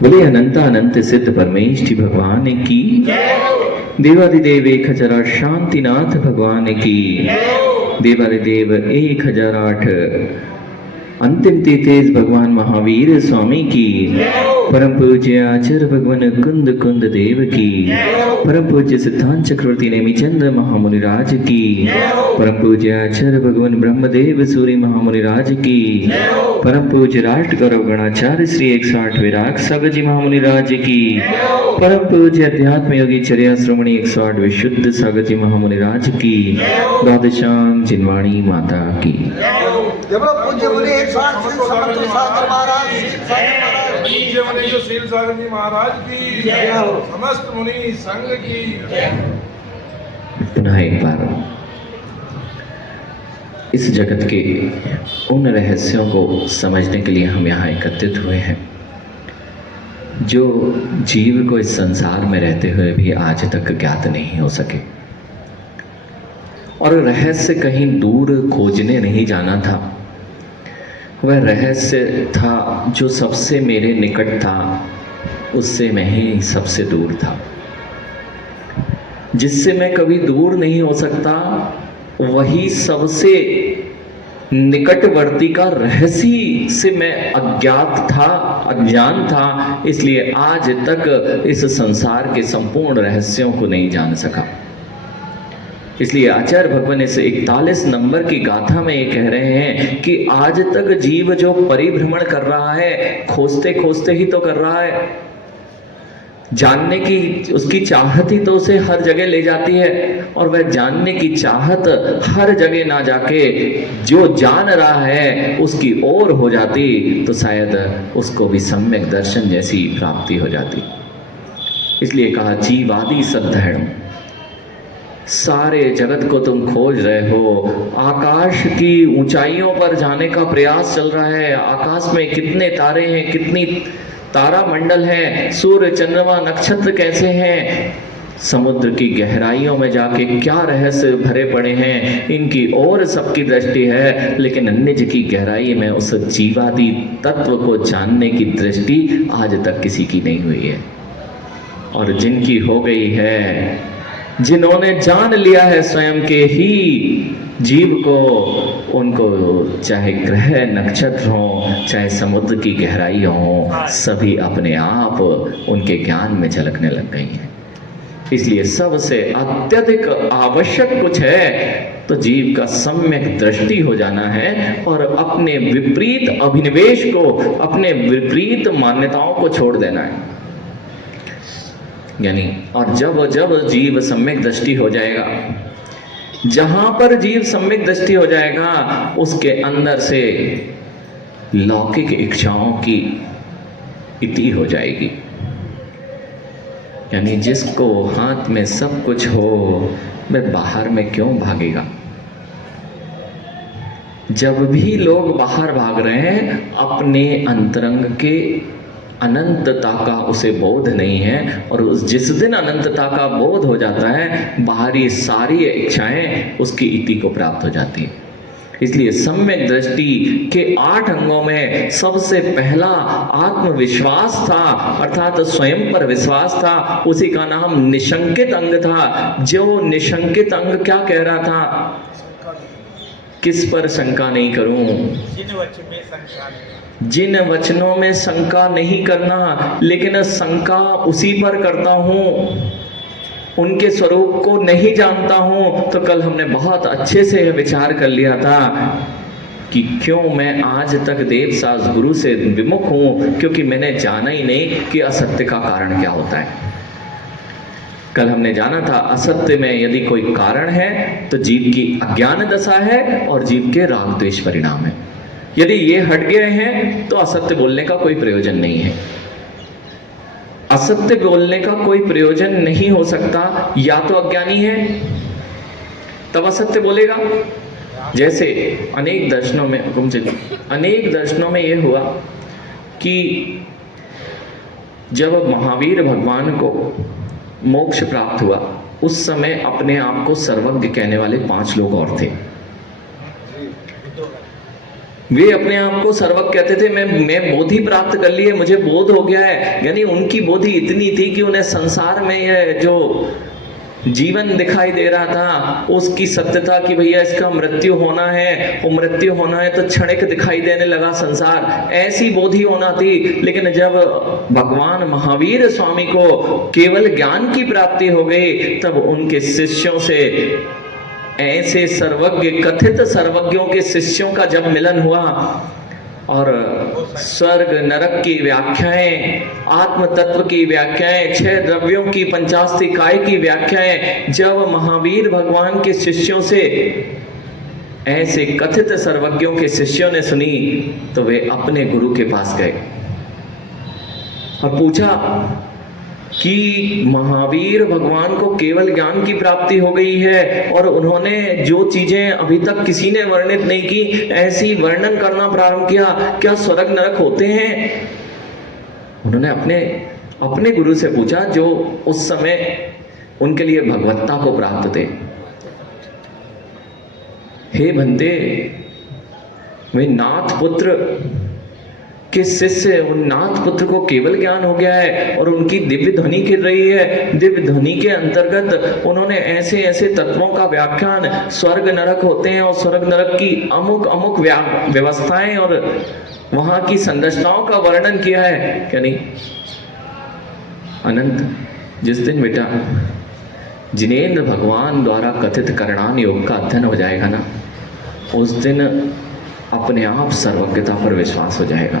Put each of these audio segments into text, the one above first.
बोले अनंता अनंत सिद्ध परमेष्ठि भगवान की, देवादिदेव 1000 शांतिनाथ भगवान की, देवादिदेव 1008 अंतिम तेज भगवान महावीर स्वामी की, परम पूज्य आचार्य भगवान कुंद कुंद देव की, परम पूज्य सिद्धांत चक्रवर्ती नेमिचंद महामुनि राज की, परम पूज्य आचार्य भगवान ब्रह्मदेव सूर्य महामुनि राज की, परम पूज्य राष्ट्र गौरव गणाचार्य श्री 108 विराग सागर जी महामुनि राज की, परम पूज्य अध्यात्म योगी चर्या श्रोमणी 108 विशुद्ध सागर जी महामुनि राज की, द्वादशांग जिनवाणी माता की। पूज्य मुनि 108 समर्थ सागर महाराज पूज्य मुनि जो शील सागर जी महाराज की, समस्त मुनि संघ की। पुनः एक बार इस जगत के उन रहस्यों को समझने के लिए हम यहाँ एकत्रित हुए हैं जो जीव को इस संसार में रहते हुए भी आज तक ज्ञात नहीं हो सके, और रहस्य कहीं दूर खोजने नहीं जाना था। वह रहस्य था जो सबसे मेरे निकट था, उससे मैं ही सबसे दूर था। जिससे मैं कभी दूर नहीं हो सकता, वही सबसे निकटवर्ती का रहस्य से मैं अज्ञात था, अज्ञान था, इसलिए आज तक इस संसार के संपूर्ण रहस्यों को नहीं जान सका। इसलिए आचार्य भगवान इस 41 नंबर की गाथा में ये कह रहे हैं कि आज तक जीव जो परिभ्रमण कर रहा है, खोजते खोजते ही तो कर रहा है। जानने की उसकी चाहत ही तो उसे हर जगह ले जाती है, और वह जानने की चाहत हर जगह ना जाके जो जान रहा है उसकी ओर हो जाती तो शायद उसको भी सम्यक दर्शन जैसी प्राप्ति हो जाती। इसलिए कहा जीवादि सद्धर्म, सारे जगत को तुम खोज रहे हो। आकाश की ऊंचाइयों पर जाने का प्रयास चल रहा है। आकाश में कितने तारे हैं, कितनी तारा मंडल है, सूर्य चंद्रमा नक्षत्र कैसे हैं, समुद्र की गहराइयों में जाके क्या रहस्य भरे पड़े हैं, इनकी ओर सबकी दृष्टि है, लेकिन अन्य की गहराई में उस जीवादि तत्व को जानने की दृष्टि आज तक किसी की नहीं हुई है। और जिनकी हो गई है, जिन्होंने जान लिया है स्वयं के ही जीव को, उनको चाहे ग्रह नक्षत्र हो, चाहे समुद्र की गहराई हो, सभी अपने आप उनके ज्ञान में झलकने लग गई हैं। इसलिए सबसे अत्यधिक आवश्यक कुछ है तो जीव का सम्यक दृष्टि हो जाना है, और अपने विपरीत अभिनिवेश को, अपने विपरीत मान्यताओं को छोड़ देना है। यानी और जब जब जीव सम्यक दृष्टि हो जाएगा, जहां पर जीव सम्यक दृष्टि हो जाएगा, उसके अंदर से लौकिक इच्छाओं की इति हो जाएगी। यानी जिसको हाथ में सब कुछ हो, वह बाहर में क्यों भागेगा। जब भी लोग बाहर भाग रहे हैं, अपने अंतरंग के अनंतता का उसे बोध नहीं है, और जिस दिन अनंतता का बोध हो जाता है, बाहरी सारी इच्छाएं उसकी इति को प्राप्त हो जाती है। इसलिए सम्यक दृष्टि के 8 अंगों में सबसे पहला आत्मविश्वास था, अर्थात स्वयं पर विश्वास था। उसी का नाम निशंकित अंग था। जो निशंकित अंग क्या कह रहा था, किस पर शंका नहीं करूं, जिन वचनों में शंका नहीं करना, लेकिन शंका उसी पर करता हूं, उनके स्वरूप को नहीं जानता हूं। तो कल हमने बहुत अच्छे से विचार कर लिया था कि क्यों मैं आज तक देवसास गुरु से विमुख हूं, क्योंकि मैंने जाना ही नहीं कि असत्य का कारण क्या होता है। कल हमने जाना था असत्य में यदि कोई कारण है तो जीव की अज्ञान दशा है और जीव के राग द्वेष परिणाम है। यदि ये हट गए हैं तो असत्य बोलने का कोई प्रयोजन नहीं है। असत्य बोलने का कोई प्रयोजन नहीं हो सकता, या तो अज्ञानी है तब असत्य बोलेगा। जैसे अनेक दर्शनों में यह हुआ कि जब महावीर भगवान को मोक्ष प्राप्त हुआ, उस समय अपने आप को सर्वज्ञ कहने वाले 5 लोग और थे। वे अपने आप को सर्वज्ञ कहते थे, मैं बोधि प्राप्त कर ली है, मुझे बोध हो गया है। यानी उनकी बोधि इतनी थी कि उन्हें संसार में यह जो जीवन दिखाई दे रहा था उसकी सत्यता कि भैया इसका मृत्यु होना है, वो मृत्यु होना है तो क्षणिक दिखाई देने लगा संसार, ऐसी बोधि होना थी। लेकिन जब भगवान महावीर स्वामी को केवल ज्ञान की प्राप्ति हो गई, तब उनके शिष्यों से, ऐसे सर्वज्ञ, कथित सर्वज्ञों के शिष्यों का जब मिलन हुआ और स्वर्ग नरक की व्याख्याएं, आत्म तत्व की व्याख्याएं, 6 द्रव्यों की 50 काय की व्याख्याएं जब महावीर भगवान के शिष्यों से, ऐसे कथित सर्वज्ञों के शिष्यों ने सुनी, तो वे अपने गुरु के पास गए और पूछा कि महावीर भगवान को केवल ज्ञान की प्राप्ति हो गई है और उन्होंने जो चीजें अभी तक किसी ने वर्णित नहीं की, ऐसी वर्णन करना प्रारंभ किया, क्या स्वर्ग नरक होते हैं? उन्होंने अपने गुरु से पूछा जो उस समय उनके लिए भगवत्ता को प्राप्त थे। हे बंदे, वे नाथ पुत्र के शिष्य, उन नाथ पुत्र को केवल ज्ञान हो गया है और उनकी दिव्य ध्वनि गिर रही है। दिव्य ध्वनि के अंतर्गत उन्होंने ऐसे ऐसे तत्वों का व्याख्यान, स्वर्ग नरक होते हैं और स्वर्ग नरक की अमुक अमुक व्यवस्थाएं और वहां की संरचनाओं का वर्णन किया है, क्या नहीं? अनंत, जिस दिन बेटा जिनेंद्र भगवान द्वारा कथित करणान योग का अध्ययन हो जाएगा ना, उस दिन अपने आप सर्वज्ञता पर विश्वास हो जाएगा।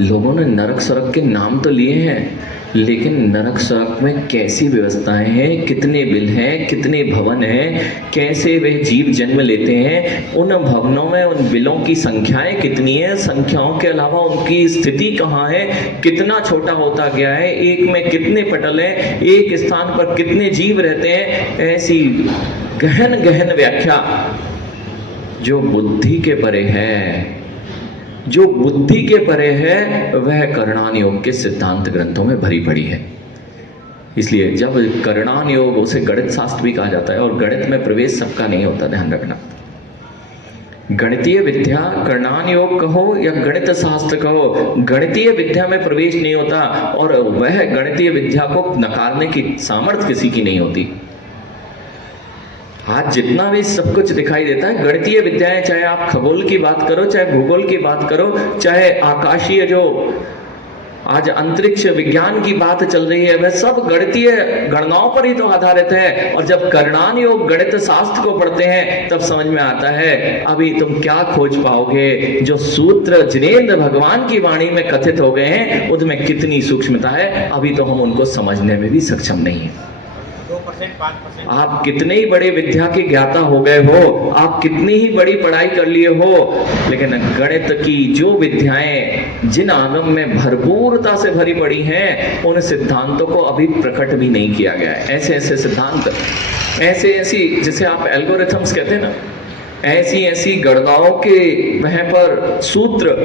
लोगों ने नरक स्वर्ग के नाम तो लिए हैं, लेकिन नरक स्वर्ग में कैसी व्यवस्थाएं हैं, कितने बिल हैं, कितने भवन हैं, कैसे वे जीव जन्म लेते हैं, उन भवनों में उन बिलों की संख्याएं कितनी है, संख्याओं के अलावा उनकी स्थिति कहाँ है, कितना छोटा होता गया है, एक में कितने पटल हैं, एक स्थान पर कितने जीव रहते हैं, ऐसी गहन गहन व्याख्या जो बुद्धि के परे है, जो बुद्धि के परे है, वह करणान योग के सिद्धांत ग्रंथों में भरी पड़ी है। इसलिए जब करणान योग, उसे गणित शास्त्र भी कहा जाता है, और गणित में प्रवेश सबका नहीं होता, ध्यान रखना। गणितीय विद्या, करणान योग कहो या गणित शास्त्र कहो, गणितीय विद्या में प्रवेश नहीं होता और वह गणितीय विद्या को नकारने की सामर्थ्य किसी की नहीं होती। आज जितना भी सब कुछ दिखाई देता है, गणितीय विद्याएं, चाहे आप खगोल की बात करो, चाहे भूगोल की बात करो, चाहे आकाशीय जो आज अंतरिक्ष विज्ञान की बात चल रही है, वह सब गणितीय गणनाओं पर ही तो आधारित है। और जब करणान योग गणित शास्त्र को पढ़ते हैं, तब समझ में आता है अभी तुम क्या खोज पाओगे। जो सूत्र जिनेंद्र भगवान की वाणी में कथित हो गए हैं, उनमें कितनी सूक्ष्मता है, अभी तो हम उनको समझने में भी सक्षम नहीं है। 2%, 5%। आप कितने ही बड़े विद्या के ज्ञाता हो गए हो, आप कितनी ही बड़ी पढ़ाई कर लिए हो, लेकिन गणित की जो विद्याएं जिन आगम में भरपूरता से भरी पड़ी हैं, उन सिद्धांतों को अभी प्रकट भी नहीं किया गया है। ऐसे ऐसे सिद्धांत, ऐसे ऐसी, जिसे आप एल्गोरिथम्स कहते हैं ना, ऐसी ऐसी गणनाओं के वहां पर सूत्र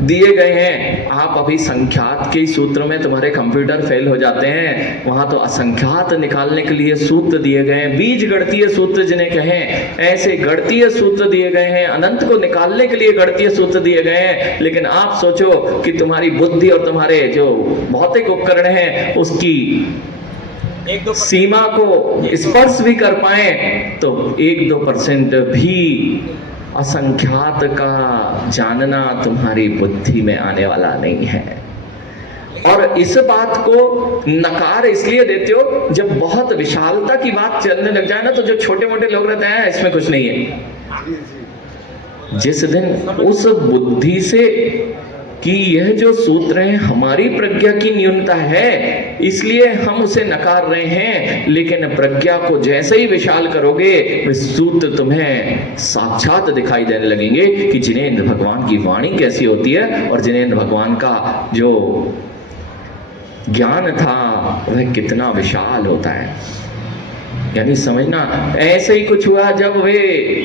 दिए गए हैं। आप अभी संख्यात के सूत्र में तुम्हारे कंप्यूटर फेल हो जाते हैं, वहां तो असंख्यात निकालने के लिए सूत्र दिए गए हैं, बीज गणितीय सूत्र जिन्हें कहें, ऐसे गणितीय सूत्र दिए गए हैं, अनंत को निकालने के लिए गणितीय सूत्र दिए गए हैं। लेकिन आप सोचो कि तुम्हारी बुद्धि और तुम्हारे जो भौतिक उपकरण हैं, उसकी सीमा को स्पर्श भी कर पाए तो 1-2% भी असंख्यात का जानना तुम्हारी बुद्धि में आने वाला नहीं है। और इस बात को नकार इसलिए देते हो, जब बहुत विशालता की बात चलने लग जाए ना, तो जो छोटे मोटे लोग रहते हैं इसमें कुछ नहीं है। जिस दिन उस बुद्धि से कि यह जो सूत्र है हमारी प्रज्ञा की न्यूनता है, इसलिए हम उसे नकार रहे हैं, लेकिन प्रज्ञा को जैसे ही विशाल करोगे, वे सूत्र तुम्हें साक्षात दिखाई देने लगेंगे कि जिनेंद्र भगवान की वाणी कैसी होती है और जिनेंद्र भगवान का जो ज्ञान था वह कितना विशाल होता है। यानी समझना, ऐसे ही कुछ हुआ जब वे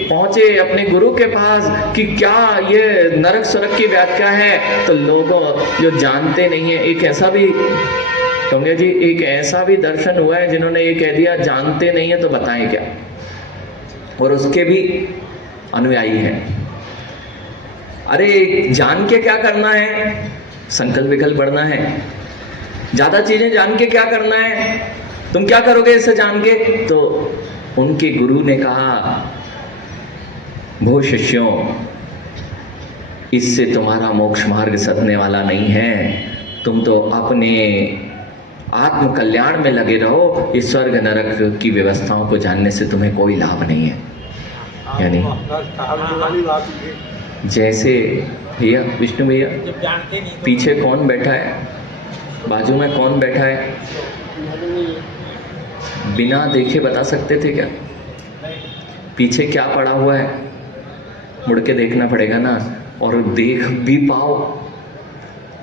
पहुंचे अपने गुरु के पास कि क्या ये नरक स्वर्ग की व्याख्या है, तो लोगों जो जानते नहीं है, एक ऐसा भी कहूँगे जी, एक ऐसा भी दर्शन हुआ है जिन्होंने ये कह दिया जानते नहीं है तो बताएं क्या, और उसके भी अनुयायी हैं। अरे जान के क्या करना है, संकल्प विकल्प बढ़ना है, ज्यादा चीजें जान के क्या करना है, तुम क्या करोगे इससे जान के। तो उनके गुरु ने कहा, भो शिष्यों, इससे तुम्हारा मोक्ष मार्ग सधने वाला नहीं है, तुम तो अपने आत्म कल्याण में लगे रहो, इस स्वर्ग नरक की व्यवस्थाओं को जानने से तुम्हें कोई लाभ नहीं है। यानी जैसे भैया, विष्णु भैया, पीछे कौन बैठा है, बाजू में कौन बैठा है, बिना देखे बता सकते थे क्या पीछे क्या पड़ा हुआ है? मुड़ के देखना पड़ेगा ना, और देख भी पाओ।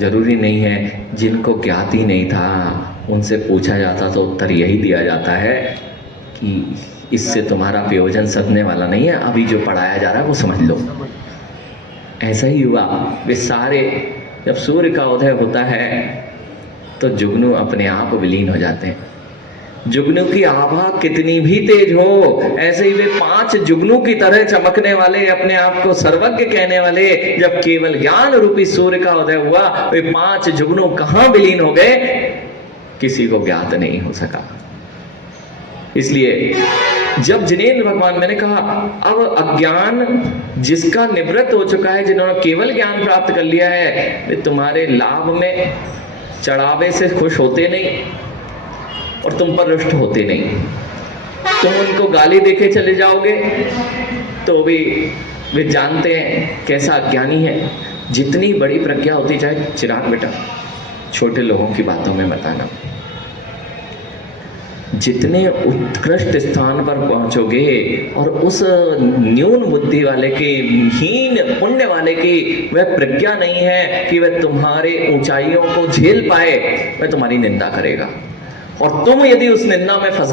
जरूरी नहीं है, जिनको ज्ञात ही नहीं था उनसे पूछा जाता तो उत्तर यही दिया जाता है कि इससे तुम्हारा प्रयोजन सधने वाला नहीं है, अभी जो पढ़ाया जा रहा है वो समझ लो। ऐसा ही हुआ, वे सारे, जब सूर्य का उदय होता है तो जुगनू अपने आप विलीन हो जाते हैं। जुगनू की आभा कितनी भी तेज हो, ऐसे ही वे 5 जुगनू की तरह चमकने वाले, अपने आप को सर्वज्ञ कहने वाले, जब केवल ज्ञान रूपी सूर्य का उदय हुआ, वे 5 जुगनू कहां विलीन हो गए, किसी को ज्ञात नहीं हो सका। इसलिए जब जिनेंद्र भगवान, मैंने कहा अब अज्ञान जिसका निवृत्त हो चुका है, जिन्होंने केवल ज्ञान प्राप्त कर लिया है, वे तुम्हारे लाभ में चढ़ावे से खुश होते नहीं और तुम पर रुष्ट होते नहीं। तुम उनको गाली देके चले जाओगे तो भी वे जानते हैं कैसा अज्ञानी है। जितनी बड़ी प्रज्ञा होती जाए, चिराग बेटा, छोटे लोगों की बातों में बताना, जितने उत्कृष्ट स्थान पर पहुंचोगे और उस न्यून बुद्धि वाले की, हीन पुण्य वाले की वह प्रज्ञा नहीं है कि वह तुम्हारे ऊंचाइयों को झेल पाए, वह तुम्हारी निंदा करेगा। और तुम यदि उस निंदा में फंस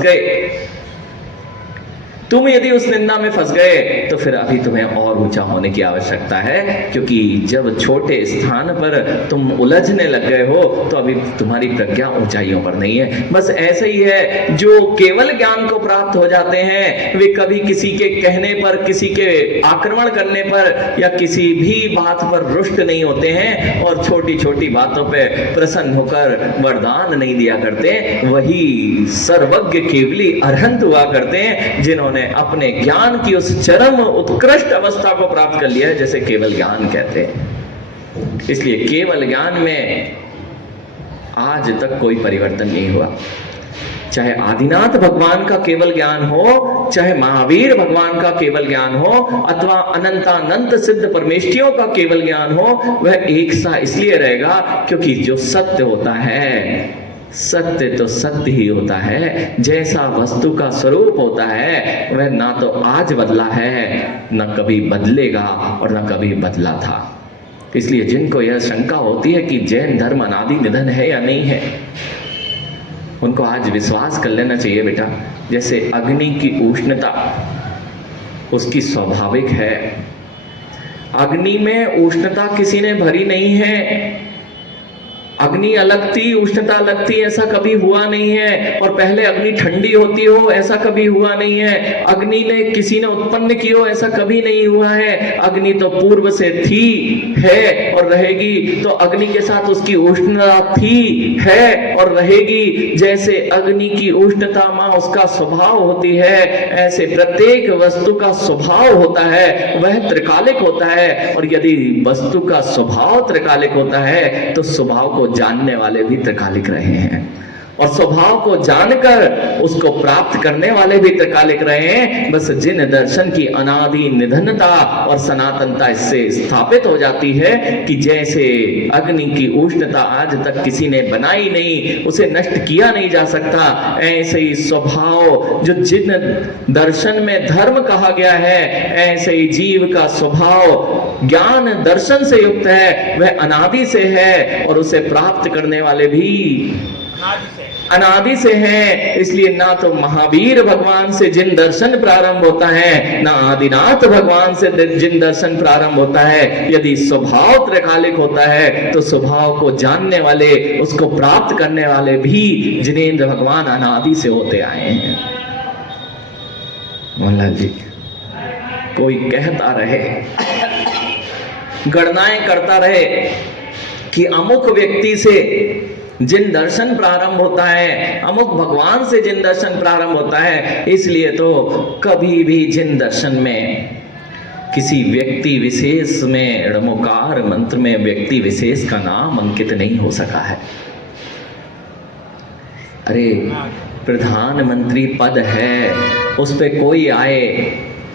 गए, तो फिर अभी तुम्हें और ऊंचा होने की आवश्यकता है, क्योंकि जब छोटे स्थान पर तुम उलझने लग गए हो तो अभी तुम्हारी प्रज्ञा ऊंचाइयों पर नहीं है। बस ऐसे ही है, जो केवल ज्ञान को प्राप्त हो जाते हैं, वे कभी किसी के कहने पर, किसी के आक्रमण करने पर या किसी भी बात पर रुष्ट नहीं होते हैं, और छोटी छोटी बातों पे प्रसन्न होकर वरदान नहीं दिया करते। वही सर्वज्ञ केवली अरहंत हुआ करते हैं, जिन्होंने अपने ज्ञान की उस चरम उत्कृष्ट अवस्था को प्राप्त कर लिया है, जैसे केवल ज्ञान कहते हैं। इसलिए केवल ज्ञान में आज तक कोई परिवर्तन नहीं हुआ। चाहे आदिनाथ भगवान का केवल ज्ञान हो, चाहे महावीर भगवान का केवल ज्ञान हो, अथवा अनंतानंत सिद्ध परमेष्ठियों का केवल ज्ञान हो, वह एक सा इसलिए रहेगा क्योंकि जो सत्य होता है, सत्य तो सत्य ही होता है। जैसा वस्तु का स्वरूप होता है, वह ना तो आज बदला है, न कभी बदलेगा और न कभी बदला था। इसलिए जिनको यह शंका होती है कि जैन धर्म अनादि निधन है या नहीं है, उनको आज विश्वास कर लेना चाहिए बेटा। जैसे अग्नि की उष्णता उसकी स्वाभाविक है, अग्नि में उष्णता किसी ने भरी नहीं है। अग्नि अलग थी, उष्णता अलग थी, ऐसा कभी हुआ नहीं है। और पहले अग्नि ठंडी होती हो, ऐसा कभी हुआ नहीं है। अग्नि ने किसी ने उत्पन्न की हो, ऐसा कभी नहीं हुआ है। अग्नि तो पूर्व से थी, है और रहेगी। तो अग्नि के साथ उसकी उष्णता थी, है और रहेगी। जैसे अग्नि की उष्णता मां उसका स्वभाव होती है, ऐसे प्रत्येक वस्तु का स्वभाव होता है, वह त्रिकालिक होता है। और यदि वस्तु का स्वभाव त्रिकालिक होता है तो स्वभाव को जानने वाले भी त्रिकालिक रहे हैं, और स्वभाव को जानकर उसको प्राप्त करने वाले भी त्रिकालिक रहे हैं। बस जिन दर्शन की अनादि निधनता और सनातनता इससे स्थापित हो जाती है कि जैसे अग्नि की उष्णता आज तक किसी ने बनाई नहीं, उसे नष्ट किया नहीं जा सकता, ऐसे ही स्वभाव जो जिन दर्शन में धर्म कहा गया है, ऐसे ही जीव का स्वभाव ज्ञान दर्शन से युक्त है, वह अनादि से है, और उसे प्राप्त करने वाले भी अनादि से हैं। इसलिए ना तो महावीर भगवान से जिन दर्शन प्रारंभ होता है, ना आदिनाथ भगवान से जिन दर्शन प्रारंभ होता है। यदि स्वभाव त्रिकालिक होता है तो स्वभाव को जानने वाले, उसको प्राप्त करने वाले भी जिनेंद्र भगवान अनादि से होते आए हैं। मोहनलाल जी, कोई कहता रहे गणनाएं करता रहे कि अमुक व्यक्ति से जिन दर्शन प्रारंभ होता है, अमुक भगवान से जिन दर्शन प्रारंभ होता है, इसलिए तो कभी भी जिन दर्शन में किसी व्यक्ति विशेष में ऋणोकार मंत्र में व्यक्ति विशेष का नाम अंकित नहीं हो सका है। अरे प्रधानमंत्री पद है, उस पे कोई आए,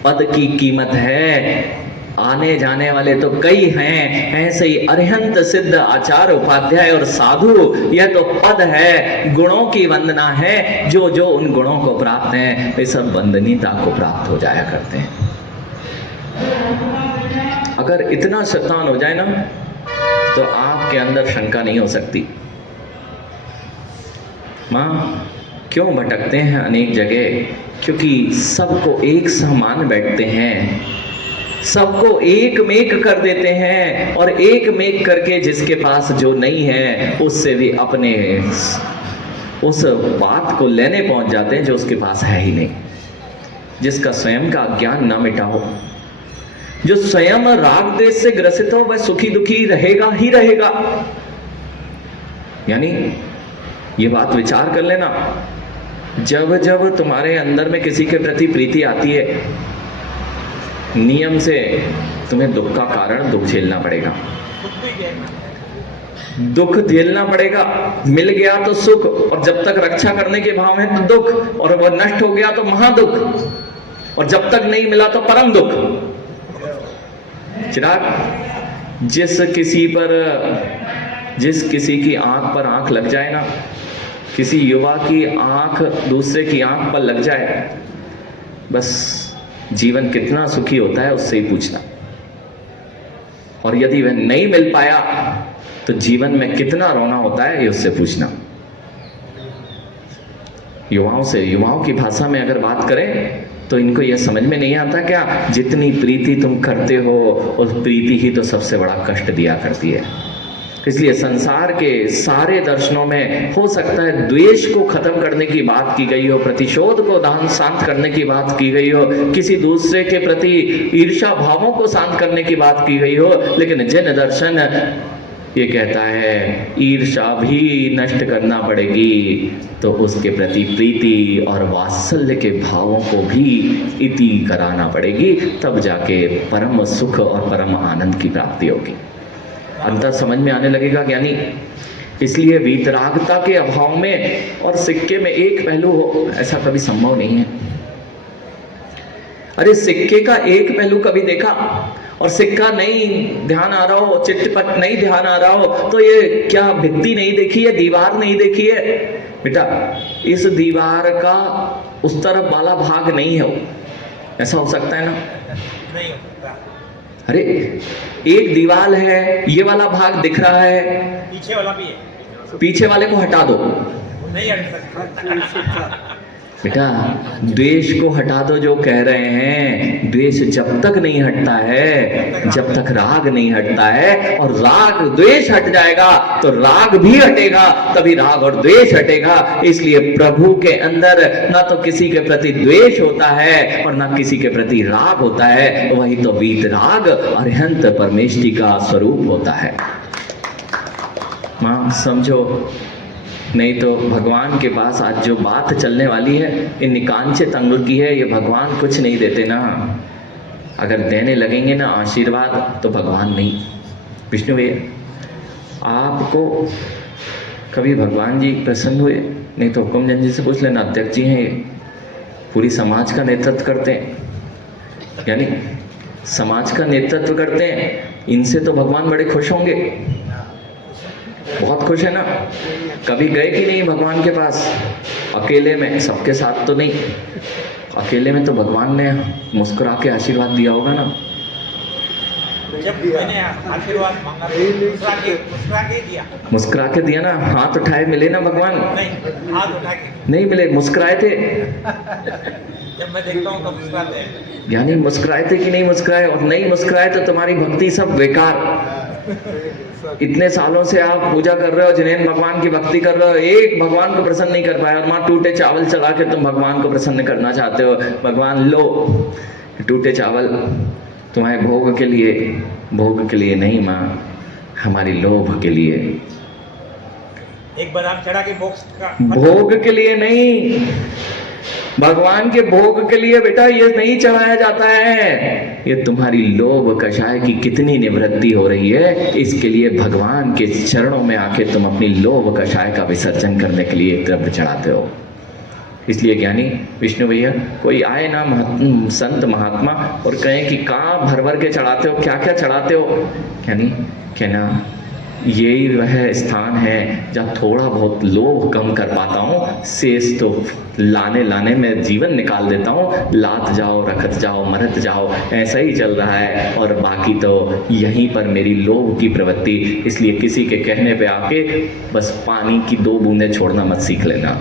पद की कीमत है, आने जाने वाले तो कई हैं। ऐसे ही अरिहंत सिद्ध आचार्य उपाध्याय और साधु, यह तो पद है, गुणों की वंदना है। जो जो उन गुणों को प्राप्त हैं वे सब वंदनीयता को प्राप्त हो जाया करते हैं। अगर इतना शैतान हो जाए ना तो आपके अंदर शंका नहीं हो सकती। माँ क्यों भटकते हैं अनेक जगह? क्योंकि सबको एक समान बैठते हैं, सबको एक मेक कर देते हैं, और एक मेक करके जिसके पास जो नहीं है उससे भी अपने उस बात को लेने पहुंच जाते हैं जो उसके पास है ही नहीं। जिसका स्वयं का ज्ञान ना मिटा हो, जो स्वयं राग द्वेष से ग्रसित हो, वह सुखी दुखी रहेगा ही रहेगा। यानी ये बात विचार कर लेना, जब जब तुम्हारे अंदर में किसी के प्रति प्रीति आती है, नियम से तुम्हें दुख का कारण दुख झेलना पड़ेगा, दुख झेलना पड़ेगा। मिल गया तो सुख, और जब तक रक्षा करने के भाव में तो दुख, और वह नष्ट हो गया तो महादुख, और जब तक नहीं मिला तो परम दुख। चिराग, जिस किसी की आंख पर आंख लग जाए ना, किसी युवा की आंख दूसरे की आंख पर लग जाए, बस जीवन कितना सुखी होता है उससे ही पूछना। और यदि वह नहीं मिल पाया तो जीवन में कितना रोना होता है ये उससे पूछना। युवाओं की भाषा में अगर बात करें तो इनको यह समझ में नहीं आता क्या, जितनी प्रीति तुम करते हो उस प्रीति ही तो सबसे बड़ा कष्ट दिया करती है। इसलिए संसार के सारे दर्शनों में हो सकता है द्वेष को खत्म करने की बात की गई हो, प्रतिशोध को दान शांत करने की बात की गई हो, किसी दूसरे के प्रति ईर्ष्या भावों को शांत करने की बात की गई हो, लेकिन जिन दर्शन ये कहता है ईर्ष्या भी नष्ट करना पड़ेगी, तो उसके प्रति प्रीति और वात्सल्य के भावों को भी इति कराना पड़ेगी, तब जाके परम सुख और परम आनंद की प्राप्ति होगी। अंतर समझ में आने लगेगा ज्ञानी। इसलिए वीतरागता के अभाव में और सिक्के में एक पहलू हो, ऐसा कभी संभव नहीं है। अरे सिक्के का एक पहलू कभी देखा और सिक्का नहीं ध्यान आ रहा हो, चिट्टपट नहीं ध्यान आ रहा हो, तो ये क्या भित्ति नहीं देखी है, दीवार नहीं देखी है? बेटा इस दीवार का उस तरफ वाला भाग नहीं है, ऐसा हो सकता है ना? नहीं हो सकता। अरे एक दीवार है, ये वाला भाग दिख रहा है, पीछे वाला भी है, पीछे वाले को हटा दो, नहीं हट सकता। बेटा द्वेष को हटा दो जो कह रहे हैं। द्वेष जब तक नहीं हटता है, जब तक राग नहीं हटता है, और राग द्वेष हट जाएगा तो राग भी हटेगा, तभी राग और द्वेष हटेगा। इसलिए प्रभु के अंदर ना तो किसी के प्रति द्वेष होता है और ना किसी के प्रति राग होता है, वही तो वीतराग अरिहंत परमेष्टि का स्वरूप होता है। मां समझो, नहीं तो भगवान के पास आज जो बात चलने वाली है ये निकांचित अंग की है, ये भगवान कुछ नहीं देते ना। अगर देने लगेंगे ना आशीर्वाद तो भगवान नहीं। विष्णु भैया आपको कभी भगवान जी प्रसन्न हुए? नहीं तो हुक्मचंद जी से पूछ लेना, अध्यक्ष जी हैं ये, पूरी समाज का नेतृत्व करते हैं, यानी समाज का नेतृत्व करते हैं, इनसे तो भगवान बड़े खुश होंगे, बहुत खुश है ना। कभी गए कि नहीं भगवान के पास? अकेले में, सबके साथ तो नहीं, अकेले में तो भगवान ने मुस्कुरा के आशीर्वाद दिया होगा ना। जब मैंने आशीर्वाद मांगा मुस्कुरा के दिया, मुस्कुरा के दिया ना। हाथ उठाए मिले ना भगवान? नहीं, हाथ उठा के नहीं मिले, मुस्कुराए थे। जब मैं देखता हूँ तो मुस्कुराते हैं। यानी मुस्कुराए थे कि नहीं मुस्कुराए? और नहीं मुस्कुराए तो तुम्हारी भक्ति सब बेकार। इतने सालों से आप पूजा कर रहे हो, जिन्हें भगवान की भक्ति कर रहे हो, एक भगवान को प्रसन्न नहीं कर पाए, और माँ टूटे चावल चला के तुम भगवान को प्रसन्न करना चाहते हो। भगवान लो टूटे चावल, तुम्हारे भोग के लिए नहीं माँ, हमारी लोभ के लिए। एक बादाम चढ़ा के मोक्ष का भोग के लिए नहीं, भगवान के भोग के लिए बेटा ये नहीं चढ़ाया जाता है। ये तुम्हारी लोभ कषाय की कितनी निवृत्ति हो रही है, इसके लिए भगवान के चरणों में आके तुम अपनी लोभ कषाय का विसर्जन करने के लिए द्रव्य चढ़ाते हो। इसलिए ज्ञानी विष्णु भैया कोई आए ना संत महात्मा और कहें कि कहाँ भर भर के चढ़ाते हो, क्या क्या चढ़ाते हो, ज्ञानी कहना यही वह स्थान है जहाँ थोड़ा बहुत लोभ कम कर पाता हूँ, शेष तो लाने में जीवन निकाल देता हूँ। लात जाओ, रखत जाओ, मरत जाओ, ऐसा ही चल रहा है, और बाकी तो यहीं पर मेरी लोभ की प्रवृत्ति। इसलिए किसी के कहने पे आके बस पानी की 2 बूंदें छोड़ना मत सीख लेना।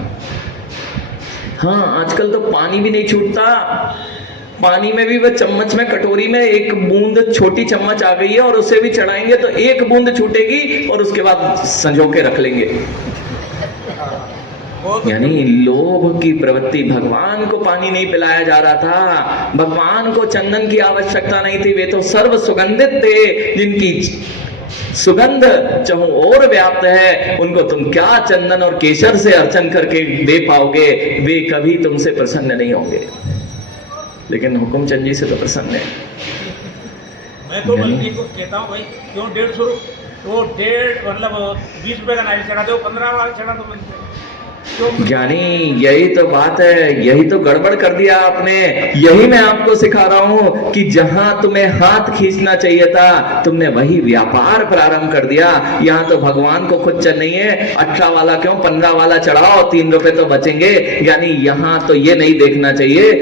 हाँ, आजकल तो पानी भी नहीं छूटता, पानी में भी वह चम्मच में कटोरी में 1 बूंद छोटी चम्मच आ गई है और उसे भी चढ़ाएंगे तो 1 बूंद छूटेगी और उसके बाद संजो के रख लेंगे। यानी लोभ की प्रवृत्ति। भगवान को पानी नहीं पिलाया जा रहा था, भगवान को चंदन की आवश्यकता नहीं थी, वे तो सर्व सुगंधित थे, जिनकी सुगंध चहु और व्याप्त है, उनको तुम क्या चंदन और केसर से अर्चन करके दे पाओगे, वे कभी तुमसे प्रसन्न नहीं होंगे। लेकिन हुकुमचंद जी से तो प्रसन्न है। मैं तो बल्कि को कहता हूँ भाई क्यों 150 तो 1.5 मतलब 20 रुपए का नारियल चढ़ा दो, 15 वाला चढ़ा दो मिलते। ज्ञानी यही तो बात है, यही तो गड़बड़ कर दिया आपने। यही मैं आपको सिखा रहा हूं कि जहां तुम्हें हाथ खींचना चाहिए था, तुमने वही व्यापार प्रारंभ कर दिया। यहां तो भगवान को खुद चल नहीं है, 18 वाला क्यों 15 वाला चढ़ाओ, 3 रुपए तो बचेंगे। यानी यहां तो ये नहीं देखना चाहिए,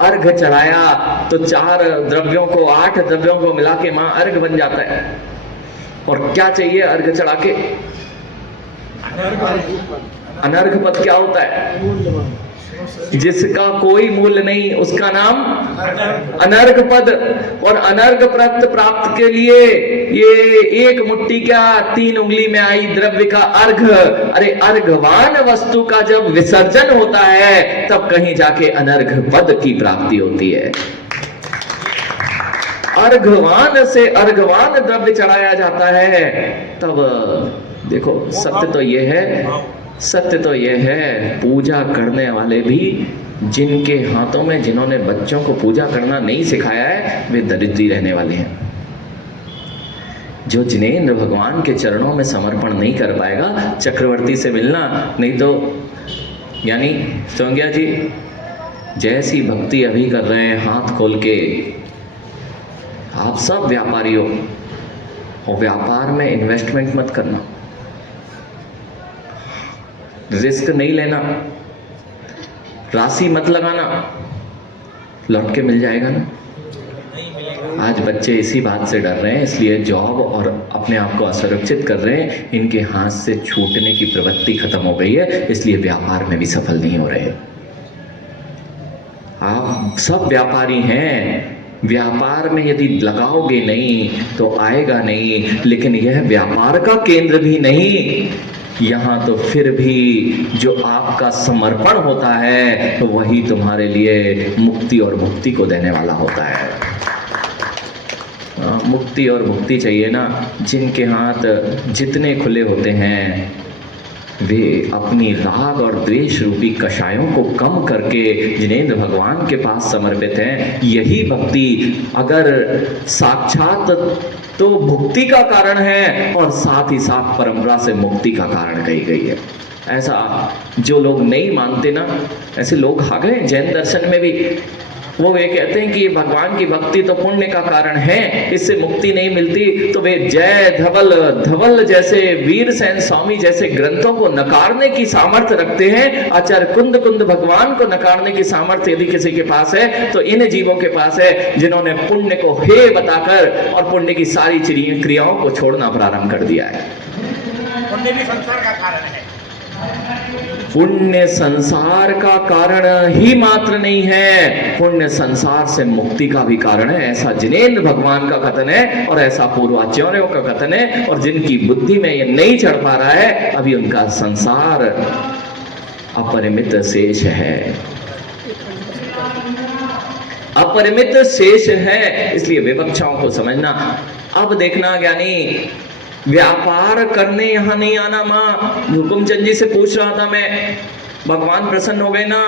अर्घ चढ़ाया तो 4 द्रव्यों को 8 द्रव्यों को मिला के मां अर्घ बन जाता है। और क्या चाहिए अर्घ चढ़ा के? अनर्घ पद क्या होता है? जिसका कोई मूल्य नहीं उसका नाम अनर्घ पद। और अनर्घ प्राप्त के लिए ये 1 मुट्ठी क्या 3 उंगली में आई द्रव्य का अर्घ। अरे अर्घवान वस्तु का जब विसर्जन होता है तब कहीं जाके अनर्घ पद की प्राप्ति होती है। अर्घवान से अर्घवान द्रव्य चढ़ाया जाता है। तब देखो सत्य तो यह है पूजा करने वाले भी जिनके हाथों में जिन्होंने बच्चों को पूजा करना नहीं सिखाया है वे दरिद्री रहने वाले हैं। जो जिनेंद्र भगवान के चरणों में समर्पण नहीं कर पाएगा चक्रवर्ती से मिलना नहीं तो यानी चौंगिया जी जैसी भक्ति अभी कर रहे हैं हाथ खोल के, आप सब व्यापारी हो और व्यापार में इन्वेस्टमेंट मत करना, रिस्क नहीं लेना, राशि मत लगाना, लौट के मिल जाएगा ना। आज बच्चे इसी बात से डर रहे हैं, इसलिए जॉब और अपने आप को असुरक्षित कर रहे हैं। इनके हाथ से छूटने की प्रवृत्ति खत्म हो गई है, इसलिए व्यापार में भी सफल नहीं हो रहे। आप सब व्यापारी हैं, व्यापार में यदि लगाओगे नहीं तो आएगा नहीं। लेकिन यह व्यापार का केंद्र भी नहीं, यहाँ तो फिर भी जो आपका समर्पण होता है तो वही तुम्हारे लिए मुक्ति और मुक्ति को देने वाला होता है। मुक्ति और मुक्ति चाहिए ना, जिनके हाथ जितने खुले होते हैं वे अपनी राग और द्वेष रूपी कषायों को कम करके जिनेंद्र भगवान के पास समर्पित हैं। यही भक्ति अगर साक्षात तो भुक्ति का कारण है और साथ ही साथ परंपरा से मुक्ति का कारण कही गई है। ऐसा जो लोग नहीं मानते ना, ऐसे लोग आ गए जैन दर्शन में भी, वो ये कहते हैं कि भगवान की भक्ति तो पुण्य का कारण है, इससे मुक्ति नहीं मिलती। तो वे जय धवल जैसे वीरसेन स्वामी जैसे ग्रंथों को नकारने की सामर्थ्य रखते हैं। आचार्य कुंद भगवान को नकारने की सामर्थ्य यदि किसी के पास है तो इन जीवों के पास है, जिन्होंने पुण्य को हे बताकर और पुण्य की सारी क्रियाओं को छोड़ना प्रारंभ कर दिया है। पुण्य भी संसार का कारण है। पुण्य संसार का कारण ही मात्र नहीं है, पुण्य संसार से मुक्ति का भी कारण है। ऐसा जिनेंद्र भगवान का कथन है और ऐसा पूर्वाचार्यों का कथन है। और जिनकी बुद्धि में ये नहीं चढ़ पा रहा है, अभी उनका संसार अपरिमित शेष है। अपरिमित शेष है, इसलिए विवक्षाओं को समझना। अब देखना ज्ञानी, व्यापार करने यहां नहीं आना। माँ हुकुमचंद जी से पूछ रहा था मैं, भगवान प्रसन्न हो गए ना?